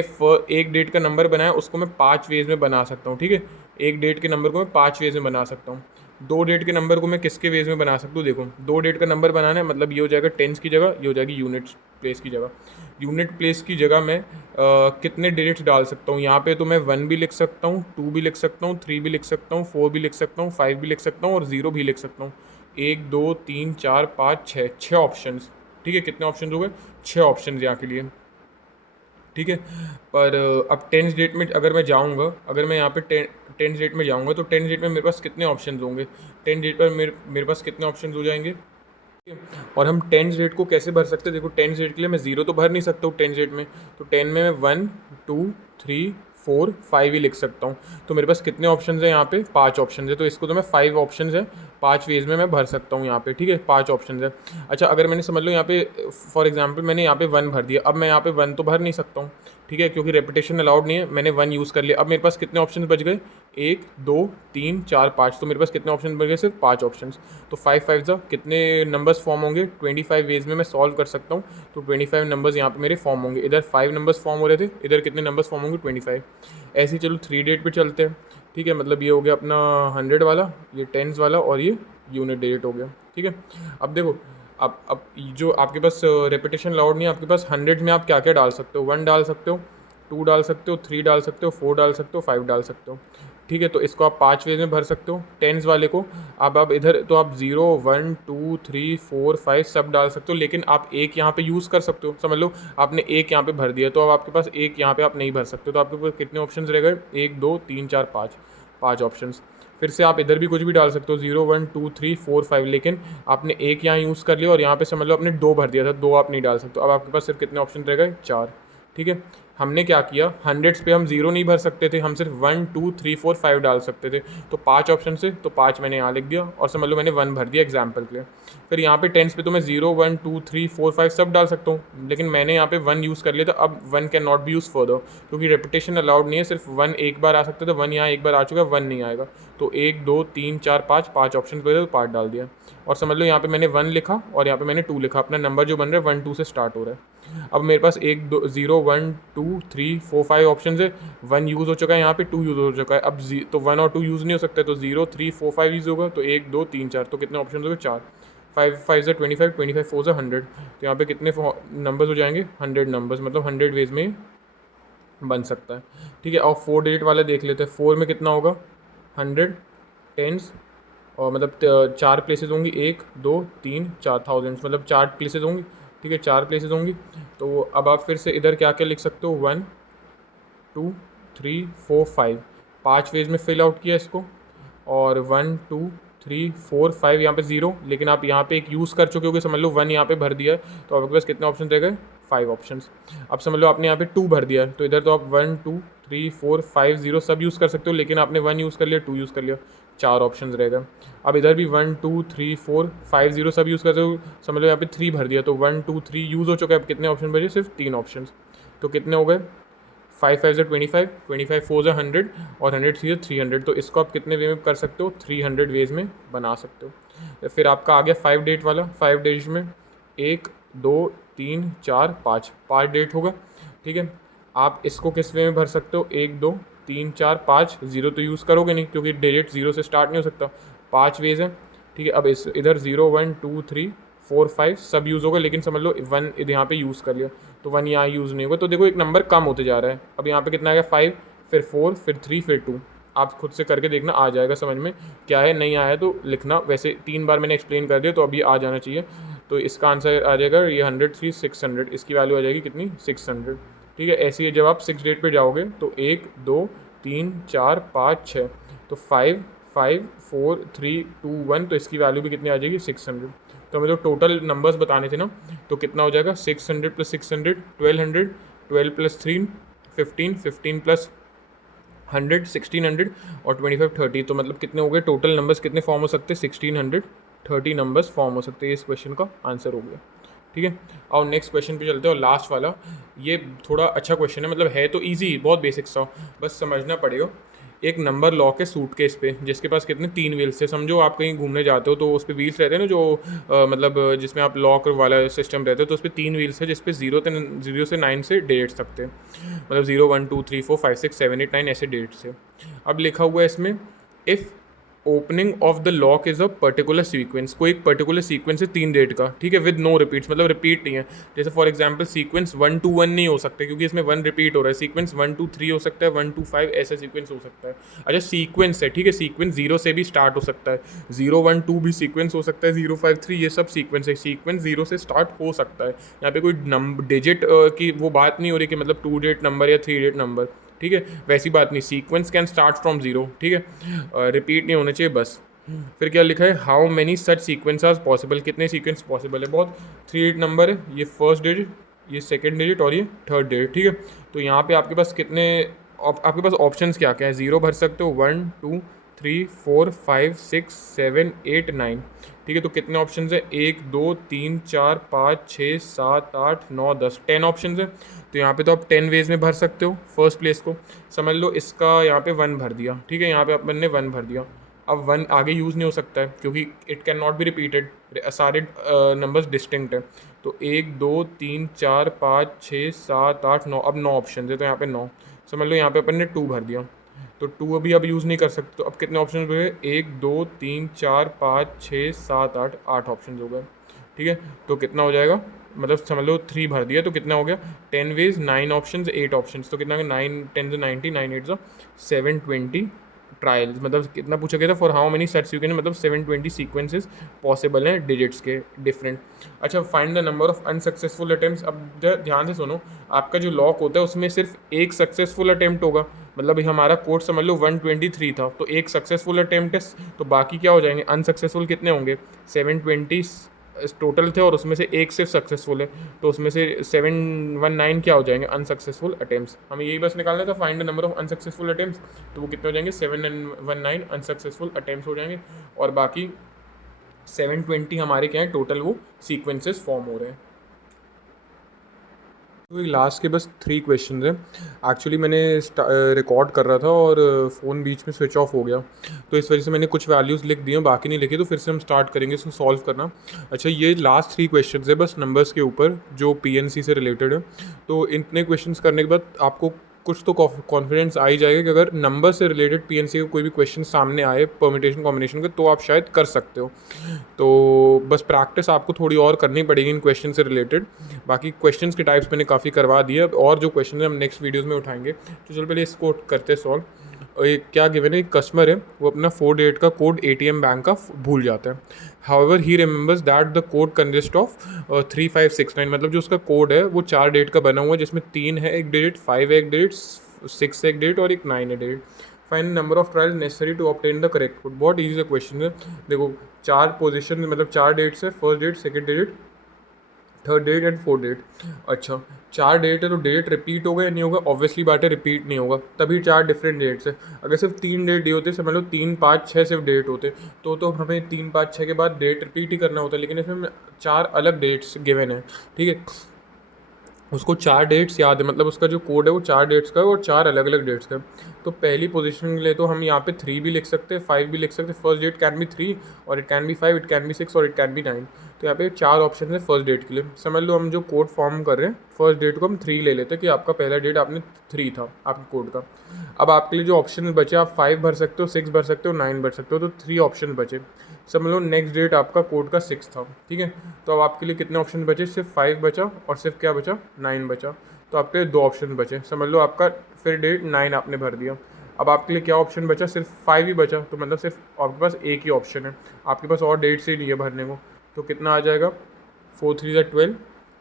एक डेट का नंबर बनाया, उसको मैं 5 वेज में बना सकता हूँ, ठीक है। एक डेट के नंबर को मैं 5 वेज में बना सकता हूँ। 2 डेट के नंबर को मैं किसके वेज में बना सकता हूँ, देखो 2 डेट का नंबर बनाना है, मतलब ये हो जाएगा टेंस की जगह, ये हो जाएगी यूनिट प्लेस की जगह। यूनिट प्लेस की जगह मैं कितने डिजिट्स डाल सकता हूँ, यहाँ पे तो मैं 1 भी लिख सकता हूँ, 2 भी लिख सकता हूँ, 3 भी लिख सकता हूँ, 4 भी लिख सकता हूँ, 5 भी लिख सकता हूँ, और 0 भी लिख सकता हूँ। 1 2 3 4 5 6, 6 ऑप्शन, ठीक है। कितने ऑप्शन हो गए, 6 ऑप्शन यहाँ के लिए, ठीक है। पर अब टेंस डेट में अगर मैं जाऊँगा, अगर मैं यहाँ पे टेंस डेट में जाऊँगा, तो टेंस डेट में मेरे पास कितने ऑप्शन होंगे, 10 डेट पर मेरे पास कितने ऑप्शन हो जाएंगे, और हम टेंस रेट को कैसे भर सकते हैं? देखो, टेंस रेट के लिए मैं जीरो तो भर नहीं सकता हूँ टेंस रेट में, तो 10 में मैं 1 2 3 4 5 ही लिख सकता हूँ। तो मेरे पास कितने ऑप्शन हैं यहाँ पे? 5 ऑप्शन है। तो इसको तो मैं 5 ऑप्शन है 5 वेज में मैं भर सकता हूँ यहाँ पे, ठीक है, 5 ऑप्शन है। अच्छा, अगर मैंने समझ लो यहाँ पे फॉर एग्जाम्पल मैंने यहाँ पे 1 भर दिया, अब मैं यहाँ पे 1 तो भर नहीं सकता हूँ, ठीक है, क्योंकि रेपिटेशन अलाउड नहीं है। मैंने 1 यूज़ कर लिया, अब मेरे पास कितने ऑप्शन बच गए? 1 2 3 4 5। तो मेरे पास कितने ऑप्शन बच गए? सिर्फ 5 ऑप्शन। तो 5 5 जा कितने नंबर्स फॉर्म होंगे? 25 वेज में मैं सॉल्व कर सकता हूँ। तो 25 नंबर्स यहाँ पे मेरे फॉर्म होंगे। इधर 5 नंबर्स फॉर्म हो रहे थे, इधर कितने नंबर्स फॉर्म होंगे? 25। ऐसे ही चलो 3 डेट पे चलते हैं, ठीक है, मतलब ये हो गया अपना 100 वाला, ये टेंस वाला, और ये यूनिट डेट हो गया, ठीक है। अब देखो, अब जो आपके पास रेपिटेशन अलाउड नहीं है, आपके पास 100 में आप क्या क्या डाल सकते हो? 1 डाल सकते हो, 2 डाल सकते हो, 3 डाल सकते हो, 4 डाल सकते हो, 5 डाल सकते हो, ठीक है। तो इसको आप 5 वेज में भर सकते हो टेंस वाले को। अब आप इधर तो आप 0 1 2 3 4 5 सब डाल सकते हो, लेकिन आप एक यहाँ पे यूज़ कर सकते हो। समझ लो आपने एक यहाँ पे भर दिया, तो अब आपके पास एक यहाँ पे आप नहीं भर सकते, तो आपके पास कितने ऑप्शन रह गए? 1 2 3 4 5, 5 ऑप्शन। फिर से आप इधर भी कुछ भी डाल सकते हो, 0 1 2 3 4 5, लेकिन आपने एक यहाँ यूज़ कर लिया और यहाँ पे समझ लो आपने 2 भर दिया था, 2 आप नहीं डाल सकते। अब आपके पास सिर्फ कितने ऑप्शन रह गए? 4, ठीक है। हमने क्या किया, हंड्रेड्स पे हम 0 नहीं भर सकते थे, हम सिर्फ 1 2 3 4 5 डाल सकते थे। तो 5 ऑप्शन से, तो 5 मैंने यहाँ लिख दिया, और समझ लो मैंने 1 भर दिया एग्जाम्पल के लिए। फिर यहाँ पे टेंस पे तो मैं 0 1 2 3 4 5 सब डाल सकता हूँ, लेकिन मैंने यहाँ पे 1 यूज़ कर लिया था। अब 1 can not be use further, क्योंकि रेपिटेशन अलाउड नहीं है। सिर्फ 1 एक बार आ सकता था, 1 यहाँ एक बार आ चुका है, 1 नहीं आएगा। तो 1 2 3 4 5, 5 ऑप्शन पे तो 5 डाल दिया। और समझ लो यहाँ पे मैंने 1 लिखा और यहाँ पे मैंने 2 लिखा, अपना नंबर जो बन रहा है 1 2 से स्टार्ट हो रहा है। अब मेरे पास 1 2 0 1 2 3 4 5 ऑप्शन है। 1 यूज़ हो चुका है, यहाँ पे 2 यूज़ हो चुका है। अब तो 1 और 2 यूज़ नहीं हो सकता, तो 0 3 4 5 यूज़ होगा। तो 1 2 3 4, तो कितने ऑप्शन हो गए? 4। 5 5 से 25, 25 4 से 100। तो यहाँ पे कितने नंबर्स हो जाएंगे? 100 नंबर्स, मतलब 100 वेज में बन सकता है, ठीक है। और 4 डिजिट वाला देख लेते हैं। 4 में कितना होगा? 100 टेंस, और मतलब 4 प्लेसेस होंगी, 1 2 3 4 थाउजेंड्स, मतलब 4 प्लेसेस होंगी, ठीक है, 4 प्लेसेस होंगी। तो अब आप फिर से इधर क्या क्या लिख सकते हो? 1 2 3 4 5, 5 वेज में फिल आउट किया इसको। और 1 2 3 4 5 यहाँ पे 0, लेकिन आप यहाँ पे एक यूज़ कर चुके हो कि समझ लो 1 यहाँ पे भर दिया है, तो आपके पास कितने ऑप्शन रह गए? 5 ऑप्शन। अब समझ लो आपने यहाँ पे 2 भर दिया है, तो इधर तो आप 1 2 3 4 5 0 सब यूज़ कर सकते हो, लेकिन आपने 1 यूज़ कर लिया, 2 यूज़ कर लिया, 4 ऑप्शन रहेगा। अब इधर भी 1 2 3 4 5 0 सब यूज़ करते हो, समझ लो यहाँ पे 3 भर दिया, तो 1 2 3 यूज़ हो चुका है। अब कितने ऑप्शन बचे? सिर्फ 3 ऑप्शन। तो कितने हो गए? 5 5 से 25, 25 4 से 100, और 100 3 से 300। तो इसको आप कितने वे में कर सकते हो? 300 वेज में बना सकते हो। फिर आपका आ गया 5 डेट वाला। 5 डेट में 1 2 3 4 5, 5 डेट होगा, ठीक है। आप इसको किस वे में भर सकते हो? 1 2 3 4 5, 0 तो यूज़ करोगे नहीं, क्योंकि डिजिट 0 से स्टार्ट नहीं हो सकता। 5 वेज है, ठीक है। अब इस इधर 0 1 2 3 4 5 सब यूज़ होगा, लेकिन समझ लो 1 यहाँ पे यूज़ कर लिया, तो 1 यहाँ यूज़ नहीं होगा। तो देखो एक नंबर कम होते जा रहा है। अब यहाँ पे कितना आ गया? 5, फिर 4, फिर 3, फिर 2। आप खुद से करके देखना, आ जाएगा समझ में। क्या है, नहीं आया तो लिखना। वैसे 3 बार मैंने एक्सप्लेन कर दिया, तो अभी आ जाना चाहिए। तो इसका आंसर आ जाएगा ये 103 600, इसकी वैल्यू आ जाएगी कितनी? 600, ठीक है। ऐसे ही जब आप 6 डेट पे जाओगे, तो 1 2 3 4 5 6, तो 5 5 4 3 2 1, तो इसकी वैल्यू भी कितनी आ जाएगी? 600। तो हमें जो टोटल नंबर्स बताने थे ना, तो कितना हो जाएगा? 600 + 600 1200, 12 + 3 15, 15 + 100 1600, और 25 30। तो मतलब कितने हो गए टोटल नंबर्स? कितने फॉर्म हो सकते हैं? 1630 नंबर्स फॉर्म हो सकते हैं। इस क्वेश्चन का आंसर हो गया, ठीक है। और नेक्स्ट क्वेश्चन पे चलते हैं, और लास्ट वाला। ये थोड़ा अच्छा क्वेश्चन है, मतलब है तो इजी, बहुत बेसिक सा, बस समझना पड़ेगा। एक नंबर लॉक है सूटकेस पे, जिसके पास कितने 3 व्हील्स है। समझो आप कहीं घूमने जाते हो, तो उस पर व्हील्स रहते हैं ना, जो मतलब जिसमें आप लॉक वाला सिस्टम रहता है, तो उस पर 3 व्हील्स है, जिसपे 0 से 9 से डेट्स सकते हैं, मतलब 0 1 2 3 4 5 6 7 8 9 ऐसे डेट्स है। अब लिखा हुआ है इसमें, if opening of the Lok is a particular sequence, कोई एक पर्टिकुलर सीक्वेंस है 3 डेट का, ठीक है, विद नो रिपीट्स, मतलब रिपीट नहीं है। जैसे फॉर एग्जांपल सीक्वेंस 1 2 1 नहीं हो सकता, क्योंकि इसमें 1 रिपीट हो रहा है। सीक्वेंस 1 2 3 हो सकता है, 1 2 5 ऐसा सीक्वेंस हो सकता है। अच्छा, सीक्वेंस है, ठीक है, सीक्वेंस 0 से भी स्टार्ट हो सकता है, 0 1 2 भी सीक्वेंस हो सकता है, 0 5 3 ये सब सीक्वेंस है। सीक्वेंस 0 से स्टार्ट हो सकता है। यहाँ पे कोई डिजिट की वो बात नहीं हो रही कि मतलब 2 डिजिट नंबर या 3 डिजिट नंबर, ठीक है, वैसी बात नहीं। सीक्वेंस कैन स्टार्ट फ्रॉम 0, ठीक है, रिपीट नहीं होना चाहिए बस। फिर क्या लिखा है, how many such sequence are possible, कितने सीक्वेंस पॉसिबल है। बहुत 3 नंबर है, ये फर्स्ट डिजिट, ये सेकंड डिजिट और ये थर्ड डिजिट, ठीक है। तो यहाँ पे आपके पास कितने आपके पास ऑप्शंस क्या क्या है, 0 भर सकते हो, 1 2 3 4 5 6 7 8 9, ठीक है। तो कितने ऑप्शन है, 1 2 3 4 5 6 7 8 9 10, 10 ऑप्शन है। तो यहाँ पे तो आप 10 वेज में भर सकते हो फर्स्ट प्लेस को। समझ लो इसका यहाँ पे 1 भर दिया, ठीक है, यहाँ पे अपन ने 1 भर दिया। अब 1 आगे यूज़ नहीं हो सकता है क्योंकि it can not be repeated, सारे नंबर्स डिस्टिंक्ट है। तो 1 2 3 4 5 6 7 8 9, अब 9 ऑप्शन है, तो यहाँ पे 9। समझ लो यहाँ पे अपन ने 2 भर दिया, तो 2 अभी अब यूज़ नहीं कर सकते। तो अब कितने ऑप्शन हो गए, 1 2 3 4 5 6 7 8, 8 ऑप्शन हो गए, ठीक है। तो कितना हो जाएगा, मतलब समझ लो 3 भर दिया तो कितना हो गया, 10 वेज 9 ऑप्शन 8 ऑप्शन, तो कितना हो गया, 9 10 90, 9 8 720 ट्रायल्स। मतलब कितना पूछा गया था, for how many sets you can, मतलब 720 सीक्वेंसेस पॉसिबल हैं डिजिट्स के डिफरेंट। अच्छा, find the number of unsuccessful attempts. अब ध्यान से सुनो, आपका जो लॉक होता है उसमें सिर्फ एक सक्सेसफुल अटेम्प्ट होगा। मतलब हमारा कोड समझ लो 123 था, तो एक सक्सेसफुल अटेम्प्ट है, तो बाकी क्या हो जाएंगे अनसक्सेसफुल, कितने होंगे 720 टोटल थे और उसमें से एक सिर्फ सक्सेसफुल है, तो उसमें से 719 क्या हो जाएंगे अनसक्सेसफुल अटेम्प्ट्स। हमें यही बस निकालना था, find the number of unsuccessful attempts, तो वो कितने हो जाएंगे 719 अनसक्सेसफुल अटेम्प्ट्स हो जाएंगे। और बाकी 720 हमारे क्या है टोटल, वो सीक्वेंसेस फॉर्म हो रहे हैं। तो ये लास्ट के बस 3 क्वेश्चन हैं। एक्चुअली मैंने रिकॉर्ड कर रहा था और फ़ोन बीच में स्विच ऑफ हो गया, तो इस वजह से मैंने कुछ वैल्यूज़ लिख दी हैं, बाकी नहीं लिखी। तो फिर से हम स्टार्ट करेंगे इसको सॉल्व करना। अच्छा, ये लास्ट 3 क्वेश्चन है बस नंबर्स के ऊपर, जो पीएनसी से रिलेटेड है। तो इतने क्वेश्चंस करने के बाद आपको कुछ तो कॉन्फिडेंस आ ही जाएगा कि अगर नंबर से रिलेटेड पीएनसी का कोई भी क्वेश्चन सामने आए परमिटेशन कॉम्बिनेशन का, तो आप शायद कर सकते हो। तो बस प्रैक्टिस आपको थोड़ी और करनी पड़ेगी इन क्वेश्चन से रिलेटेड। बाकी क्वेश्चंस के टाइप्स मैंने काफ़ी करवा दिए, अब और जो क्वेश्चन है हम नेक्स्ट वीडियोज़ में उठाएंगे। तो चलो पहले इसको करते सॉल्व। और ये क्या गिवन है, एक कस्टमर है, वो अपना 4 डिजिट का कोड एटीएम बैंक का भूल जाता है। However he remembers that the code consist of 3569, मतलब जो उसका कोड है वो 4 डिजिट का बना हुआ है, जिसमें 3 है एक डिजिट, 5 है एक डिजिट, 6 है एक डिजिट और एक 9 है digit. Find number of trials necessary to obtain the correct code. बहुत ईजी सा क्वेश्चन है। देखो 4 पोजीशन, मतलब 4 डेट्स है, first date, second date, third date and fourth date. अच्छा, 4 डेट है तो डेट रिपीट होगा या नहीं होगा, ऑब्वियसली बात है रिपीट नहीं होगा, तभी 4 डिफरेंट डेट्स है। अगर सिर्फ 3 डेट दिए होते, समझ लो 3 5 6 सिर्फ डेट होते, तो हमें 3 5 6 के बाद डेट रिपीट ही करना होता, लेकिन इसमें 4 अलग डेट्स गिवन है, ठीक है। उसको 4 डेट्स याद है, मतलब उसका जो कोड है वो 4 डेट्स का है और 4 अलग अलग डेट्स का है। तो पहली पोजीशन के लिए तो हम यहाँ पे 3 भी लिख सकते हैं, 5 भी लिख सकते हैं। फर्स्ट डेट कैन बी 3 और it can be 5, it can be 6 और इट कैन बी 9। तो यहाँ पे 4 ऑप्शन है फर्स्ट डेट के लिए। समझ लो हम जो कोड फॉर्म कर रहे हैं, फर्स्ट डेट को हम 3 ले लेते हैं कि आपका पहला डेट आपने 3 था आपके कोड का। अब आपके लिए जो ऑप्शन बचे, आप 5 भर सकते हो, 6 भर सकते हो, 9 भर सकते हो, तो 3 ऑप्शन बचे। समझ लो नेक्स्ट डेट आपका कोड का 6 था, ठीक है। तो अब आपके लिए कितने ऑप्शन बचे, सिर्फ 5 बचा और सिर्फ क्या बचा, 9 बचा। तो आपके लिए 2 ऑप्शन बचे। समझ लो आपका फिर डेट 9 आपने भर दिया। अब आपके लिए क्या ऑप्शन बचा, सिर्फ 5 ही बचा, तो मतलब सिर्फ आपके पास एक ही ऑप्शन है, आपके पास और डेट से नहीं है भरने को। तो कितना आ जाएगा, 4 3 ज़ा 12,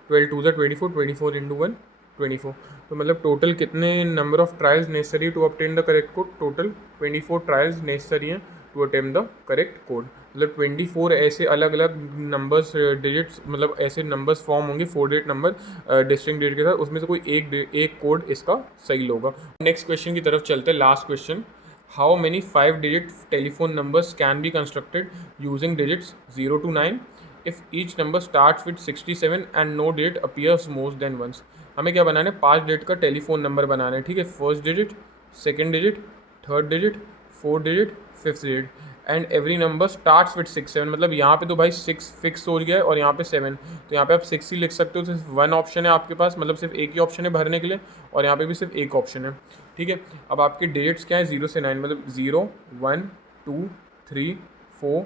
12 2 ज़ा 24, 24 इंटू 1 24। तो मतलब टोटल कितने number of trials necessary to obtain the correct code, total 24 trials necessary हैं to attempt the correct code. मतलब 24 ऐसे अलग अलग नंबर्स डिजिट्स, मतलब ऐसे नंबर्स फॉर्म होंगे 4 डिजिट नंबर डिस्टिंक्ट डिजिट के साथ, उसमें से कोई एक कोड इसका सही होगा। नेक्स्ट क्वेश्चन की तरफ चलते हैं, last question. How many 5 digit telephone numbers can be constructed using digits 0 to 9 if each number starts with 67 and no digit appears more than once. हमें क्या बनाना है, 5 डिजिट का टेलीफोन नंबर बनाना है, ठीक है। First digit, second digit, third digit, fourth digit, fifth digit, and every number starts with 6 7। मतलब यहाँ पे तो भाई 6 फिक्स हो गया है और यहाँ पे 7, तो यहाँ पे आप 6 ही लिख सकते हो। सिर्फ 1 ऑप्शन है आपके पास, मतलब सिर्फ एक ही ऑप्शन है भरने के लिए, और यहाँ पे भी सिर्फ एक ऑप्शन है, ठीक है। अब आपके डिजिट्स क्या है, 0 से 9, मतलब 0 1 2 3 4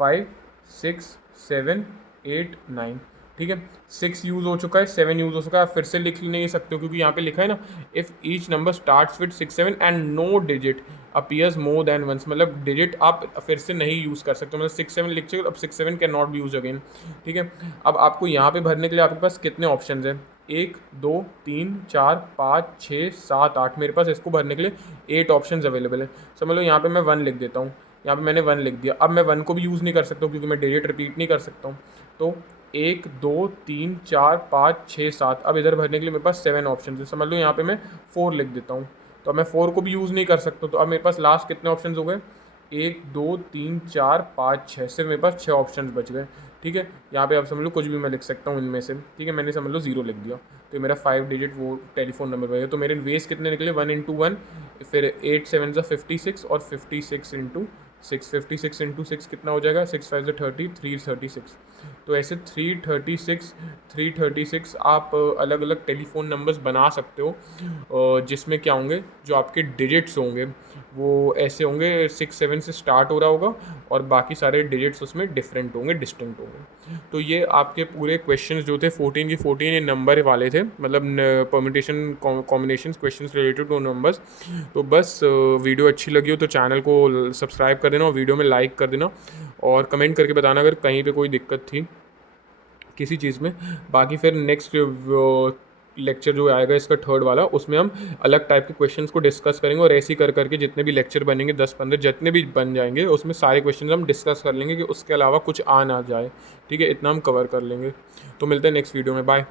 5 6 7 8 9, ठीक है। 6 यूज़ हो चुका है, 7 यूज़ हो चुका है, आप फिर से लिख नहीं सकते हो क्योंकि यहाँ पे लिखा है ना, if each number starts with 6 7 and no digit appears more than once, मतलब डिजिट आप फिर से नहीं यूज़ कर सकते, मतलब 6 7 लिख चुके, अब 6 7 can not be use again, ठीक है। अब आपको यहाँ पे भरने के लिए आपके पास कितने ऑप्शन हैं, 1 2 3 4 5 6 7 8, मेरे पास इसको भरने के लिए 8 ऑप्शन अवेलेबल है। समझ लो यहाँ पे मैं 1 लिख देता हूँ, यहाँ पे मैंने 1 लिख दिया। अब मैं 1 को भी यूज़ नहीं कर सकता हूँ क्योंकि मैं डिजिट रिपीट नहीं कर सकता हूँ। तो 1 2 3 4 5 6 7, अब इधर भरने के लिए मेरे पास 7 ऑप्शन है। समझ लो यहाँ पे मैं 4 लिख देता हूँ, तो अब मैं 4 को भी यूज़ नहीं कर सकता। तो अब मेरे पास लास्ट कितने ऑप्शन हो गए, 1 2 3 4 5 6, सिर्फ मेरे पास 6 ऑप्शन बच गए। ठीक है, यहाँ पे आप समझ लो कुछ भी मैं लिख सकता हूँ इनमें से। ठीक है, मैंने समझ लो 0 लिख दिया, तो ये मेरा 5 डिजिट वो टेलीफोन नंबर बन गया। तो मेरे वेज कितने निकले, 1 इंटू 1, फिर 8 7 ज़ा 56 और 56 इंटू 6, 56 इंटू 6 कितना हो जाएगा, 6 5 30, 336। तो ऐसे 336 आप अलग अलग टेलीफोन नंबर्स बना सकते हो, जिसमें क्या होंगे, जो आपके डिजिट्स होंगे वो ऐसे होंगे, 6 7 से स्टार्ट हो रहा होगा और बाकी सारे डिजिट्स उसमें डिफरेंट होंगे, डिस्टिंक्ट होंगे। तो ये आपके पूरे क्वेश्चंस जो थे 14 के 14 ये नंबर वाले थे, मतलब permutation combination questions related two numbers. तो बस वीडियो अच्छी लगी हो तो चैनल को सब्सक्राइब कर देना और वीडियो में लाइक कर देना और कमेंट करके बताना अगर कहीं पे कोई दिक्कत थी किसी चीज़ में। बाकी फिर नेक्स्ट लेक्चर जो आएगा इसका थर्ड वाला, उसमें हम अलग टाइप के क्वेश्चंस को डिस्कस करेंगे और ऐसे ही कर करके जितने भी लेक्चर बनेंगे 10-15 जितने भी बन जाएंगे उसमें सारे क्वेश्चंस हम डिस्कस कर लेंगे कि उसके अलावा कुछ आ ना जाए। ठीक है, इतना हम कवर कर लेंगे। तो मिलते हैं नेक्स्ट वीडियो में, बाय।